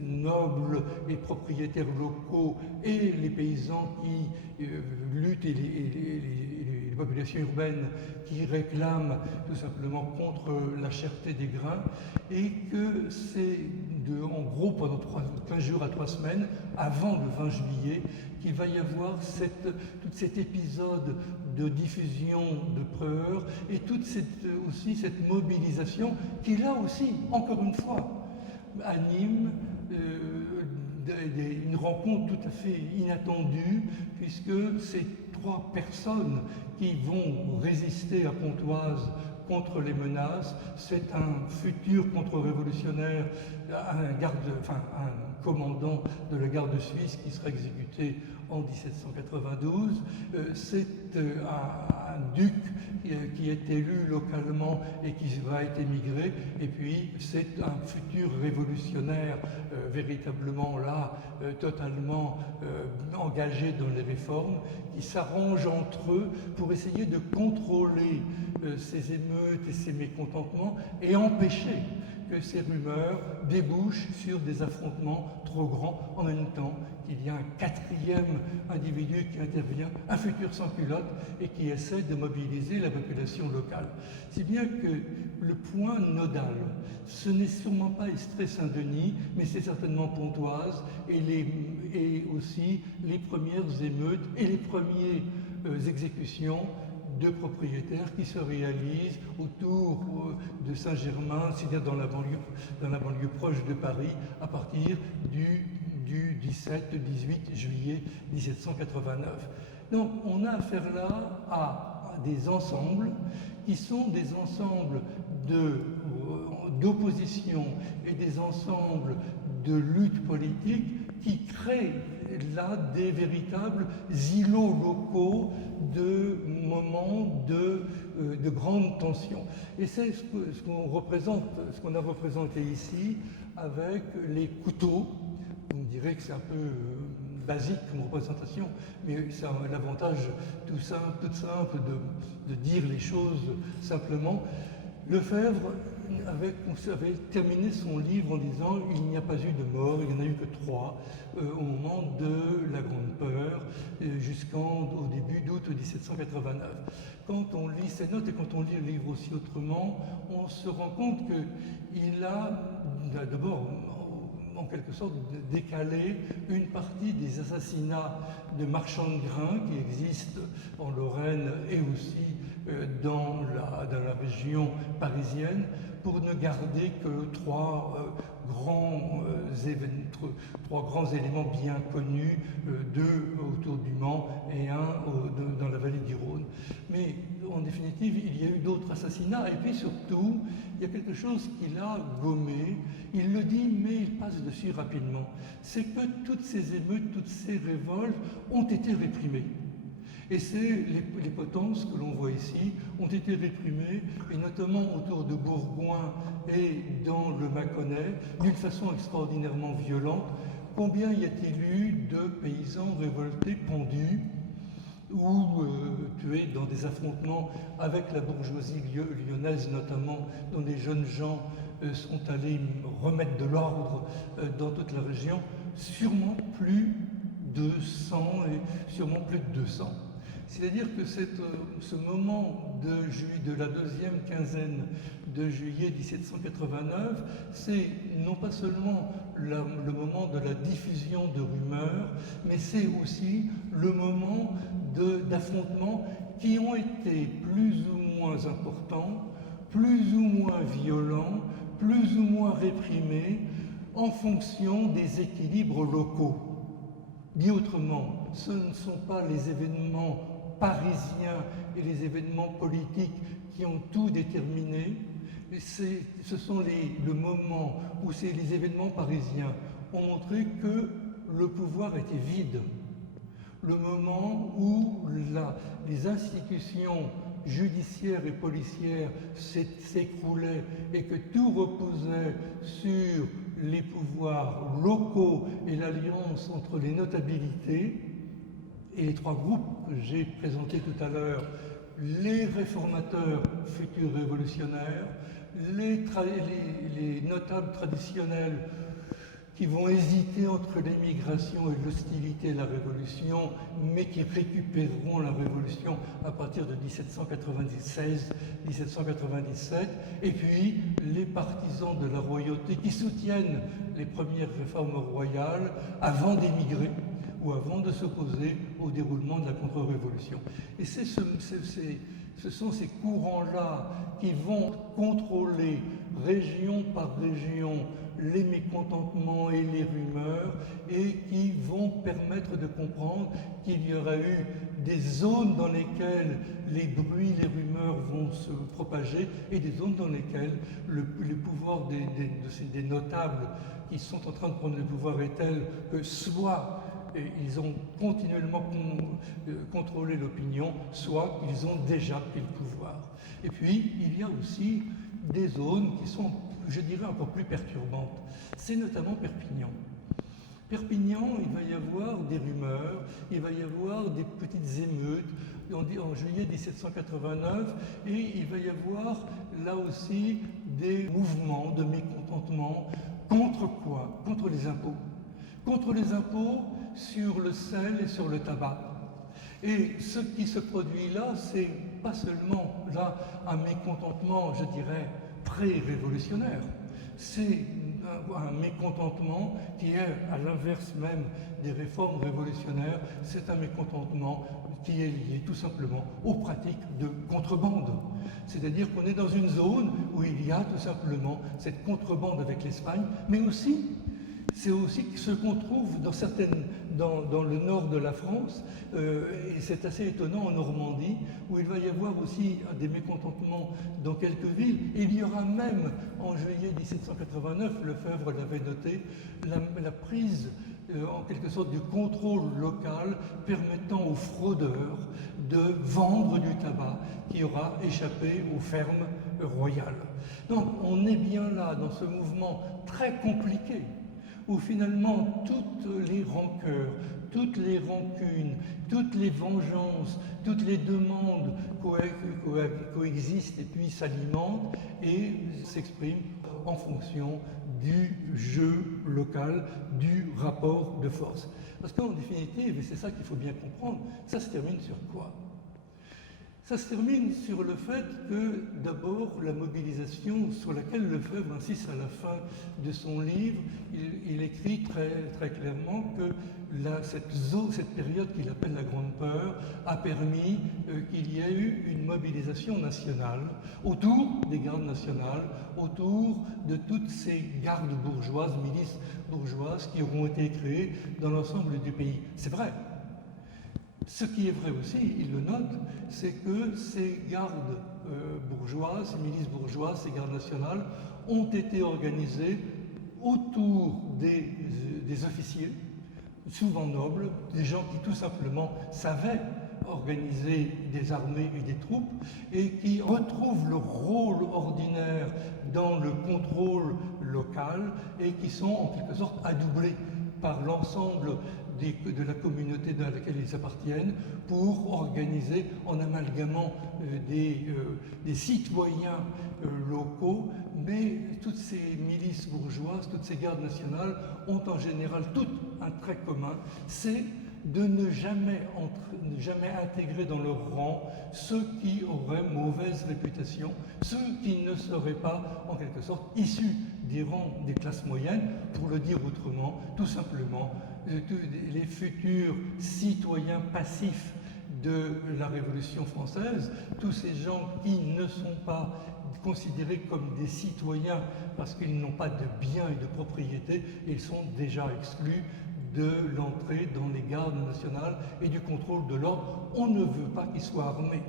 nobles et propriétaires locaux et les paysans qui luttent et les populations urbaines qui réclament tout simplement contre la cherté des grains, et que c'est en gros pendant 15 jours à 3 semaines, avant le 20 juillet, qu'il va y avoir tout cet épisode de diffusion de peur et toute aussi cette mobilisation qui là aussi, encore une fois, anime une rencontre tout à fait inattendue, puisque c'est 3 personnes qui vont résister à Pontoise contre les menaces. C'est un futur contre-révolutionnaire, un commandant de la garde suisse qui sera exécuté en 1792. C'est un duc qui est élu localement et qui va être émigré. Et puis c'est un futur révolutionnaire véritablement là, totalement engagé dans les réformes, qui s'arrangent entre eux pour essayer de contrôler ces émeutes et ces mécontentements et empêcher que ces rumeurs débouchent sur des affrontements trop grands, en même temps qu'il y a un 4e individu qui intervient, un futur sans culotte, et qui essaie de mobiliser la population locale. Si bien que le point nodal, ce n'est sûrement pas Estrée-Saint-Denis, mais c'est certainement Pontoise, et aussi les premières émeutes et les premières exécutions de propriétaires qui se réalisent autour de Saint-Germain, c'est-à-dire dans la banlieue proche de Paris, à partir du 17-18 juillet 1789. Donc on a affaire là à des ensembles qui sont des ensembles d'opposition et des ensembles de luttes politiques qui créent là des véritables îlots locaux de moments de grande tension. Et c'est ce qu'on a représenté ici avec les couteaux. Vous me direz que c'est un peu basique comme représentation, mais c'est l'avantage tout simple de dire les choses simplement. Lefebvre avait terminé son livre en disant « Il n'y a pas eu de mort, il n'y en a eu que 3 au moment de la Grande Peur, jusqu'au début d'août 1789. » Quand on lit ces notes et quand on lit le livre aussi autrement, on se rend compte qu'il a d'abord en quelque sorte décalé une partie des assassinats de marchands de grains qui existent en Lorraine et aussi dans la région parisienne, pour ne garder que 3 grands éléments bien connus, 2 autour du Mans et 1 dans la vallée du Rhône. Mais en définitive, il y a eu d'autres assassinats, et puis surtout, il y a quelque chose qu'il a gommé. Il le dit, mais il passe dessus rapidement. C'est que toutes ces émeutes, toutes ces révoltes ont été réprimées. Et c'est les potences que l'on voit ici ont été réprimées, et notamment autour de Bourgoin et dans le Mâconnais, d'une façon extraordinairement violente. Combien y a-t-il eu de paysans révoltés, pendus, ou tués dans des affrontements avec la bourgeoisie lyonnaise notamment, dont les jeunes gens sont allés remettre de l'ordre dans toute la région? Sûrement plus de 100 et sûrement plus de 200. C'est-à-dire que ce moment de la deuxième quinzaine de juillet 1789, c'est non pas seulement le moment de la diffusion de rumeurs, mais c'est aussi le moment d'affrontements qui ont été plus ou moins importants, plus ou moins violents, plus ou moins réprimés, en fonction des équilibres locaux. Dit autrement, ce ne sont pas les événements parisiens et les événements politiques qui ont tout déterminé. Ce sont le moment où les événements parisiens ont montré que le pouvoir était vide. Le moment où les institutions judiciaires et policières s'écroulaient et que tout reposait sur les pouvoirs locaux et l'alliance entre les notabilités. Et les 3 groupes que j'ai présentés tout à l'heure, les réformateurs futurs révolutionnaires, les notables traditionnels qui vont hésiter entre l'émigration et l'hostilité à la Révolution, mais qui récupéreront la Révolution à partir de 1796-1797, et puis les partisans de la royauté qui soutiennent les premières réformes royales avant d'émigrer ou avant de s'opposer au déroulement de la contre-révolution. Et ce sont ces courants-là qui vont contrôler région par région les mécontentements et les rumeurs, et qui vont permettre de comprendre qu'il y aura eu des zones dans lesquelles les bruits, les rumeurs vont se propager, et des zones dans lesquelles le pouvoir des notables qui sont en train de prendre le pouvoir est tel que soit ils ont continuellement contrôlé l'opinion, soit ils ont déjà pris le pouvoir. Et puis, il y a aussi des zones qui sont, je dirais, encore plus perturbantes. C'est notamment Perpignan. Perpignan, il va y avoir des rumeurs, il va y avoir des petites émeutes en juillet 1789, et il va y avoir là aussi des mouvements de mécontentement. Contre quoi? Contre les impôts. Contre les impôts sur le sel et sur le tabac. Et ce qui se produit là, c'est pas seulement là un mécontentement, je dirais, pré-révolutionnaire. C'est un mécontentement qui est à l'inverse même des réformes révolutionnaires. C'est un mécontentement qui est lié tout simplement aux pratiques de contrebande. C'est-à-dire qu'on est dans une zone où il y a tout simplement cette contrebande avec l'Espagne, mais aussi c'est aussi ce qu'on trouve dans certaines dans le nord de la France, et c'est assez étonnant en Normandie, où il va y avoir aussi des mécontentements dans quelques villes. Et il y aura même, en juillet 1789, Lefebvre l'avait noté, la prise en quelque sorte du contrôle local permettant aux fraudeurs de vendre du tabac qui aura échappé aux fermes royales. Donc on est bien là dans ce mouvement très compliqué où finalement toutes les rancœurs, toutes les rancunes, toutes les vengeances, toutes les demandes coexistent et puis s'alimentent et s'expriment en fonction du jeu local, du rapport de force. Parce qu'en définitive, et c'est ça qu'il faut bien comprendre, ça se termine sur quoi? Ça se termine sur le fait que, d'abord, la mobilisation sur laquelle Lefebvre insiste à la fin de son livre, il écrit très, très clairement que cette période qu'il appelle la Grande Peur a permis qu'il y ait eu une mobilisation nationale autour des gardes nationales, autour de toutes ces gardes bourgeoises, milices bourgeoises qui auront été créées dans l'ensemble du pays. C'est vrai. Ce qui est vrai aussi, il le note, c'est que ces gardes bourgeoises, ces milices bourgeoises, ces gardes nationales ont été organisées autour des officiers, souvent nobles, des gens qui tout simplement savaient organiser des armées et des troupes et qui retrouvent leur rôle ordinaire dans le contrôle local et qui sont en quelque sorte adoublés par l'ensemble de la communauté à laquelle ils appartiennent pour organiser, en amalgamant des citoyens locaux, mais toutes ces milices bourgeoises, toutes ces gardes nationales ont en général tout un trait commun, c'est de ne jamais intégrer dans leur rang ceux qui auraient mauvaise réputation, ceux qui ne seraient pas, en quelque sorte, issus des rangs des classes moyennes, pour le dire autrement, tout simplement, les futurs citoyens passifs de la Révolution française, tous ces gens qui ne sont pas considérés comme des citoyens parce qu'ils n'ont pas de biens et de propriétés, ils sont déjà exclus de l'entrée dans les gardes nationales et du contrôle de l'ordre. On ne veut pas qu'ils soient armés.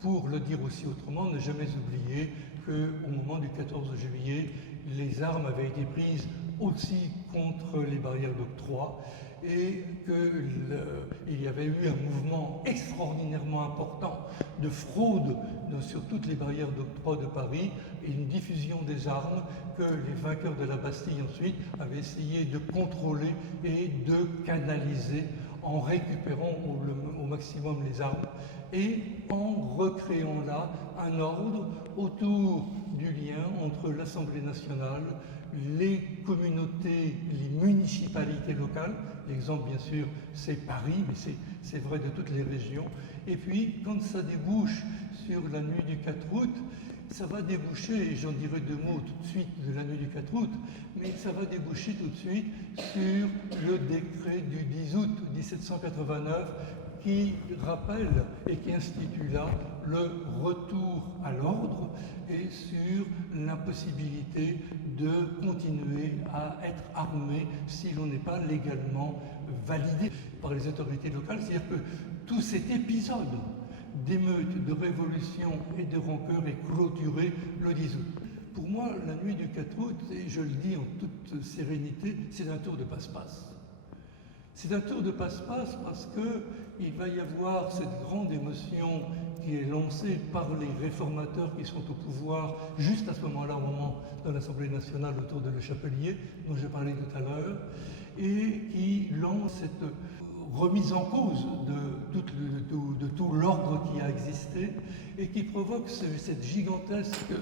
Pour le dire aussi autrement, ne jamais oublier qu'au moment du 14 juillet, les armes avaient été prises aussi contre les barrières d'octroi et qu'il y avait eu un mouvement extraordinairement important de fraude sur toutes les barrières d'octroi de Paris et une diffusion des armes que les vainqueurs de la Bastille ensuite avaient essayé de contrôler et de canaliser en récupérant au maximum les armes et en recréant là un ordre autour du lien entre l'Assemblée nationale, les communautés, les municipalités locales. L'exemple, bien sûr, c'est Paris, mais c'est vrai de toutes les régions. Et puis, quand ça débouche sur la nuit du 4 août, ça va déboucher, et j'en dirai deux mots tout de suite de la nuit du 4 août, mais ça va déboucher tout de suite sur le décret du 10 août 1789 qui rappelle et qui institue là le retour à l'ordre et sur l'impossibilité de continuer à être armé si l'on n'est pas légalement validé par les autorités locales. C'est-à-dire que tout cet épisode d'émeutes, de révolution et de rancœur est clôturé le 10 août. Pour moi, la nuit du 4 août, et je le dis en toute sérénité, c'est un tour de passe-passe. C'est un tour de passe-passe parce qu'il va y avoir cette grande émotion qui est lancée par les réformateurs qui sont au pouvoir juste à ce moment-là, au moment de l'Assemblée nationale autour de Le Chapelier, dont je parlais tout à l'heure, et qui lance cette remise en cause de tout l'ordre qui a existé et qui provoque cette gigantesque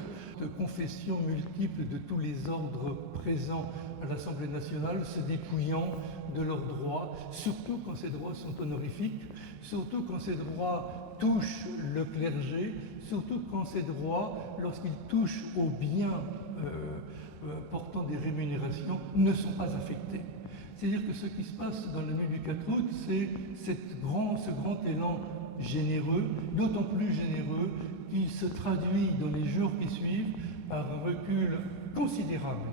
confession multiple de tous les ordres présents à l'Assemblée nationale se dépouillant de leurs droits, surtout quand ces droits sont honorifiques, surtout quand ces droits touchent le clergé, surtout quand ces droits, lorsqu'ils touchent aux biens portant des rémunérations, ne sont pas affectés. C'est-à-dire que ce qui se passe dans la nuit du 4 août, c'est ce grand élan généreux, d'autant plus généreux qu'il se traduit dans les jours qui suivent par un recul considérable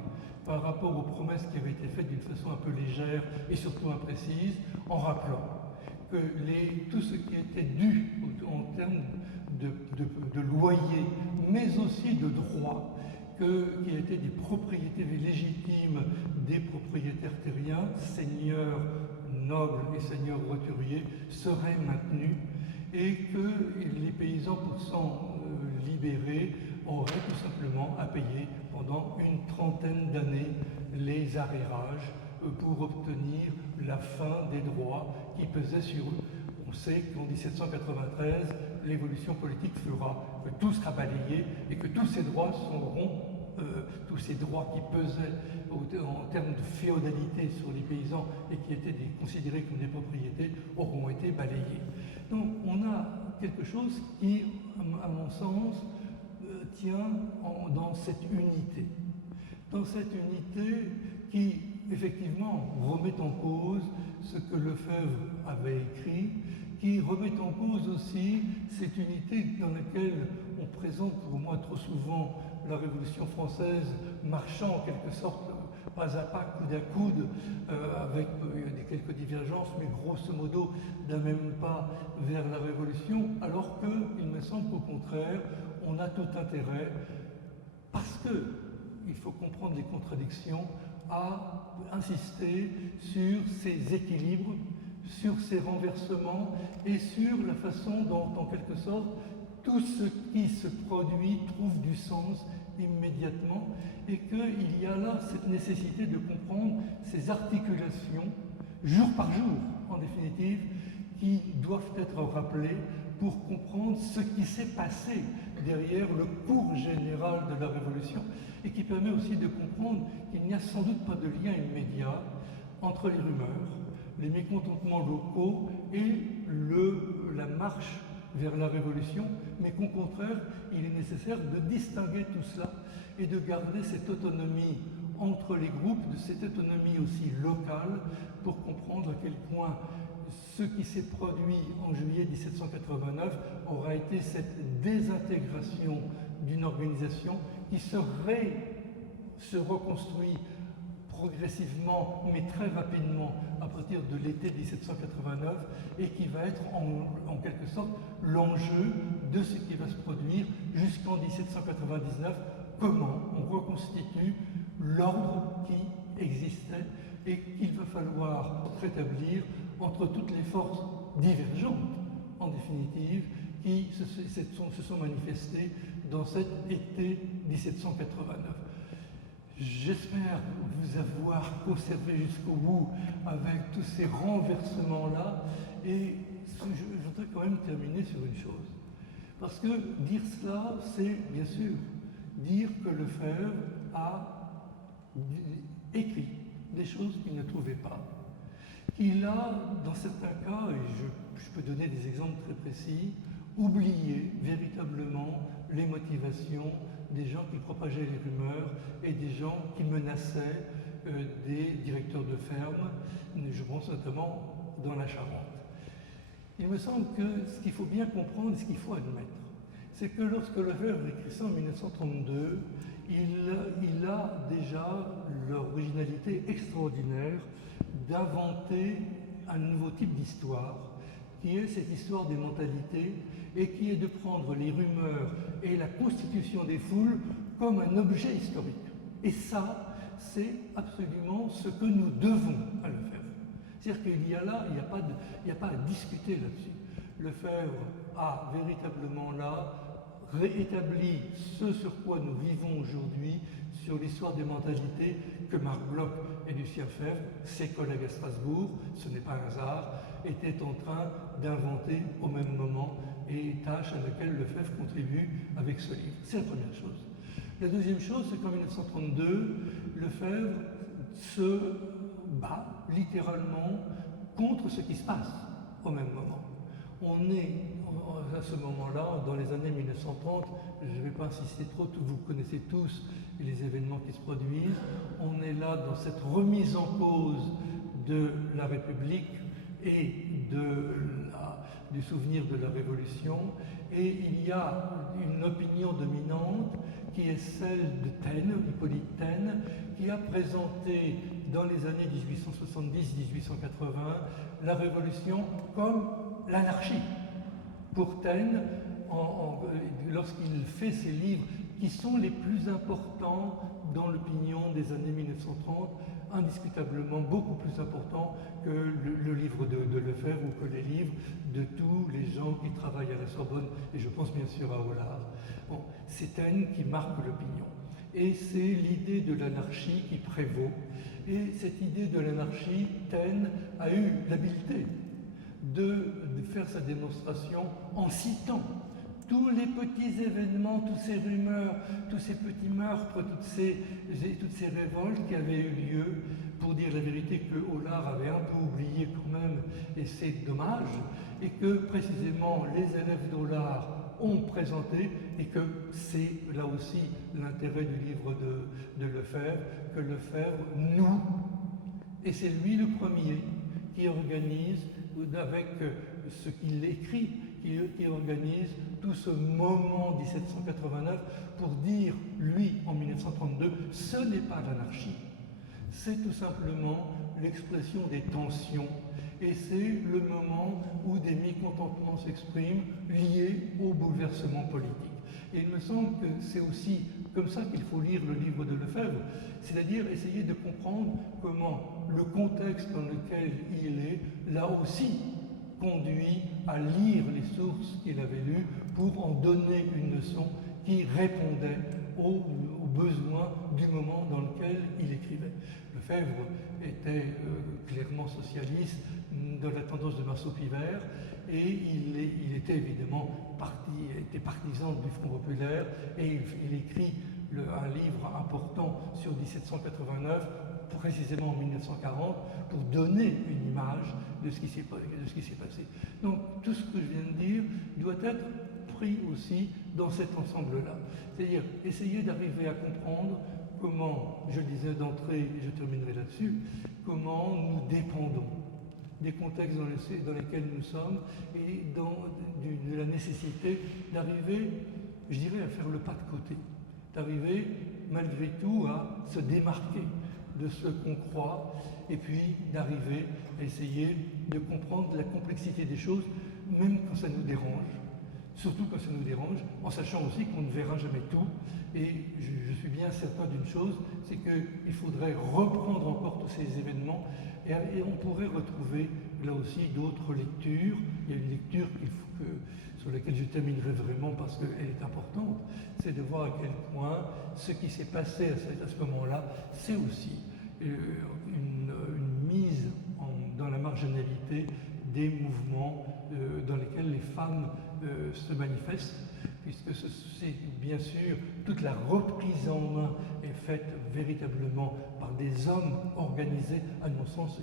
par rapport aux promesses qui avaient été faites d'une façon un peu légère et surtout imprécise, en rappelant que tout ce qui était dû en termes de loyer, mais aussi de droits, qui étaient des propriétés légitimes des propriétaires terriens, seigneurs nobles et seigneurs roturiers, seraient maintenus, et que les paysans, pour s'en libérer, auraient tout simplement à payer pendant une trentaine d'années les arrérages pour obtenir la fin des droits qui pesaient sur eux. On sait qu'en 1793, l'évolution politique fera que tout sera balayé et que tous ces droits tous ces droits qui pesaient en termes de féodalité sur les paysans et qui étaient considérés comme des propriétés auront été balayés. Donc on a quelque chose qui, à mon sens, tient dans cette unité. Dans cette unité qui, effectivement, remet en cause ce que Lefebvre avait écrit, qui remet en cause aussi cette unité dans laquelle on présente pour moi trop souvent la Révolution française marchant en quelque sorte pas à pas, coude à coude, avec quelques divergences, mais grosso modo d'un même pas vers la Révolution, alors qu'il me semble qu'au contraire, on a tout intérêt, parce qu'il faut comprendre les contradictions, à insister sur ces équilibres, sur ces renversements et sur la façon dont, en quelque sorte, tout ce qui se produit trouve du sens immédiatement et qu'il y a là cette nécessité de comprendre ces articulations, jour par jour, en définitive, qui doivent être rappelées pour comprendre ce qui s'est passé derrière le cours général de la Révolution et qui permet aussi de comprendre qu'il n'y a sans doute pas de lien immédiat entre les rumeurs, les mécontentements locaux et la marche vers la Révolution, mais qu'au contraire, il est nécessaire de distinguer tout cela et de garder cette autonomie entre les groupes, de cette autonomie aussi locale, pour comprendre à quel point ce qui s'est produit en juillet 1789 aura été cette désintégration d'une organisation qui se reconstruit progressivement, mais très rapidement, à partir de l'été 1789, et qui va être en quelque sorte l'enjeu de ce qui va se produire jusqu'en 1799, comment on reconstitue l'ordre qui existait et qu'il va falloir rétablir entre toutes les forces divergentes, en définitive, qui se sont manifestées dans cet été 1789. J'espère vous avoir conservé jusqu'au bout avec tous ces renversements-là, et je voudrais quand même terminer sur une chose. Parce que dire cela, c'est bien sûr dire que Lefebvre a écrit des choses qu'il ne trouvait pas. Qu'il a, dans certains cas, et je peux donner des exemples très précis, oublié véritablement les motivations des gens qui propageaient les rumeurs et des gens qui menaçaient des directeurs de ferme, je pense notamment dans la Charente. Il me semble que ce qu'il faut bien comprendre, ce qu'il faut admettre, c'est que lorsque Lefebvre écrit ça en 1932, il a déjà l'originalité extraordinaire d'inventer un nouveau type d'histoire, qui est cette histoire des mentalités, et qui est de prendre les rumeurs et la constitution des foules comme un objet historique. Et ça, c'est absolument ce que nous devons à Lefebvre. C'est-à-dire qu'il y a là, il n'y a pas à discuter là-dessus. Lefebvre a véritablement là réétabli ce sur quoi nous vivons aujourd'hui, sur l'histoire des mentalités que Marc Bloch et Lucien Febvre, ses collègues à Strasbourg, ce n'est pas un hasard, étaient en train d'inventer au même moment, et tâche à laquelle Lefebvre contribue avec ce livre. C'est la première chose. La deuxième chose, c'est qu'en 1932, Lefebvre se bat littéralement contre ce qui se passe au même moment. On est à ce moment-là, dans les années 1930, je ne vais pas insister trop, vous connaissez tous les événements qui se produisent, on est là dans cette remise en cause de la République et du souvenir de la Révolution, et il y a une opinion dominante qui est celle de Taine, Hippolyte Taine, qui a présenté dans les années 1870-1880 la Révolution comme l'anarchie. Pour Taine, lorsqu'il fait ses livres qui sont les plus importants dans l'opinion des années 1930, indiscutablement beaucoup plus importants que le livre de Lefebvre ou que les livres de tous les gens qui travaillent à la Sorbonne, et je pense bien sûr à Hollard. Bon, c'est Taine qui marque l'opinion. Et c'est l'idée de l'anarchie qui prévaut. Et cette idée de l'anarchie, Taine a eu l'habileté de faire sa démonstration en citant tous les petits événements, toutes ces rumeurs, tous ces petits meurtres, toutes ces révoltes qui avaient eu lieu, pour dire la vérité que Hollard avait un peu oublié quand même, et c'est dommage, et que précisément les élèves d'Hollard ont présenté, et que c'est là aussi l'intérêt du livre de Lefebvre, que Lefebvre noue, et c'est lui le premier qui organise, avec ce qu'il écrit, qui organise tout ce moment 1789 pour dire, lui, en 1932, ce n'est pas l'anarchie, c'est tout simplement l'expression des tensions, et c'est le moment où des mécontentements s'expriment liés au bouleversement politique. Et il me semble que c'est aussi comme ça qu'il faut lire le livre de Lefebvre, c'est-à-dire essayer de comprendre comment le contexte dans lequel il est, là aussi, conduit à lire les sources qu'il avait lues pour en donner une leçon qui répondait aux besoins du moment dans lequel il écrivait. Lefebvre était clairement socialiste de la tendance de Marceau-Pivert, et il était évidemment partisan du Front populaire, et il écrit un livre important sur 1789, précisément en 1940, pour donner une image de ce qui s'est passé. Donc tout ce que je viens de dire doit être pris aussi dans cet ensemble-là. C'est-à-dire essayer d'arriver à comprendre comment, je le disais d'entrée, et je terminerai là-dessus, comment nous dépendons des contextes dans lesquels nous sommes, et de la nécessité d'arriver, je dirais, à faire le pas de côté, d'arriver malgré tout à se démarquer de ce qu'on croit, et puis d'arriver à essayer de comprendre la complexité des choses, même quand ça nous dérange. Surtout quand ça nous dérange, en sachant aussi qu'on ne verra jamais tout. Et je suis bien certain d'une chose, c'est qu'il faudrait reprendre encore tous ces événements, et on pourrait retrouver là aussi d'autres lectures. Il y a une lecture sur laquelle je terminerai vraiment parce qu'elle est importante, c'est de voir à quel point ce qui s'est passé à ce moment-là, c'est aussi une mise dans la marginalité des mouvements dans lesquels les femmes se manifestent, puisque c'est bien sûr toute la reprise en main est faite véritablement par des hommes organisés, à mon sens,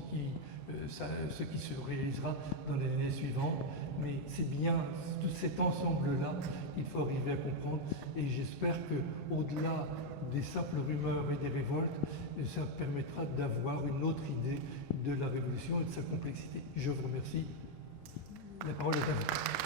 ce qui se réalisera dans les années suivantes. Mais c'est bien tout cet ensemble-là qu'il faut arriver à comprendre, et j'espère qu'au-delà des simples rumeurs et des révoltes, ça permettra d'avoir une autre idée de la Révolution et de sa complexité. Je vous remercie. La parole est à vous.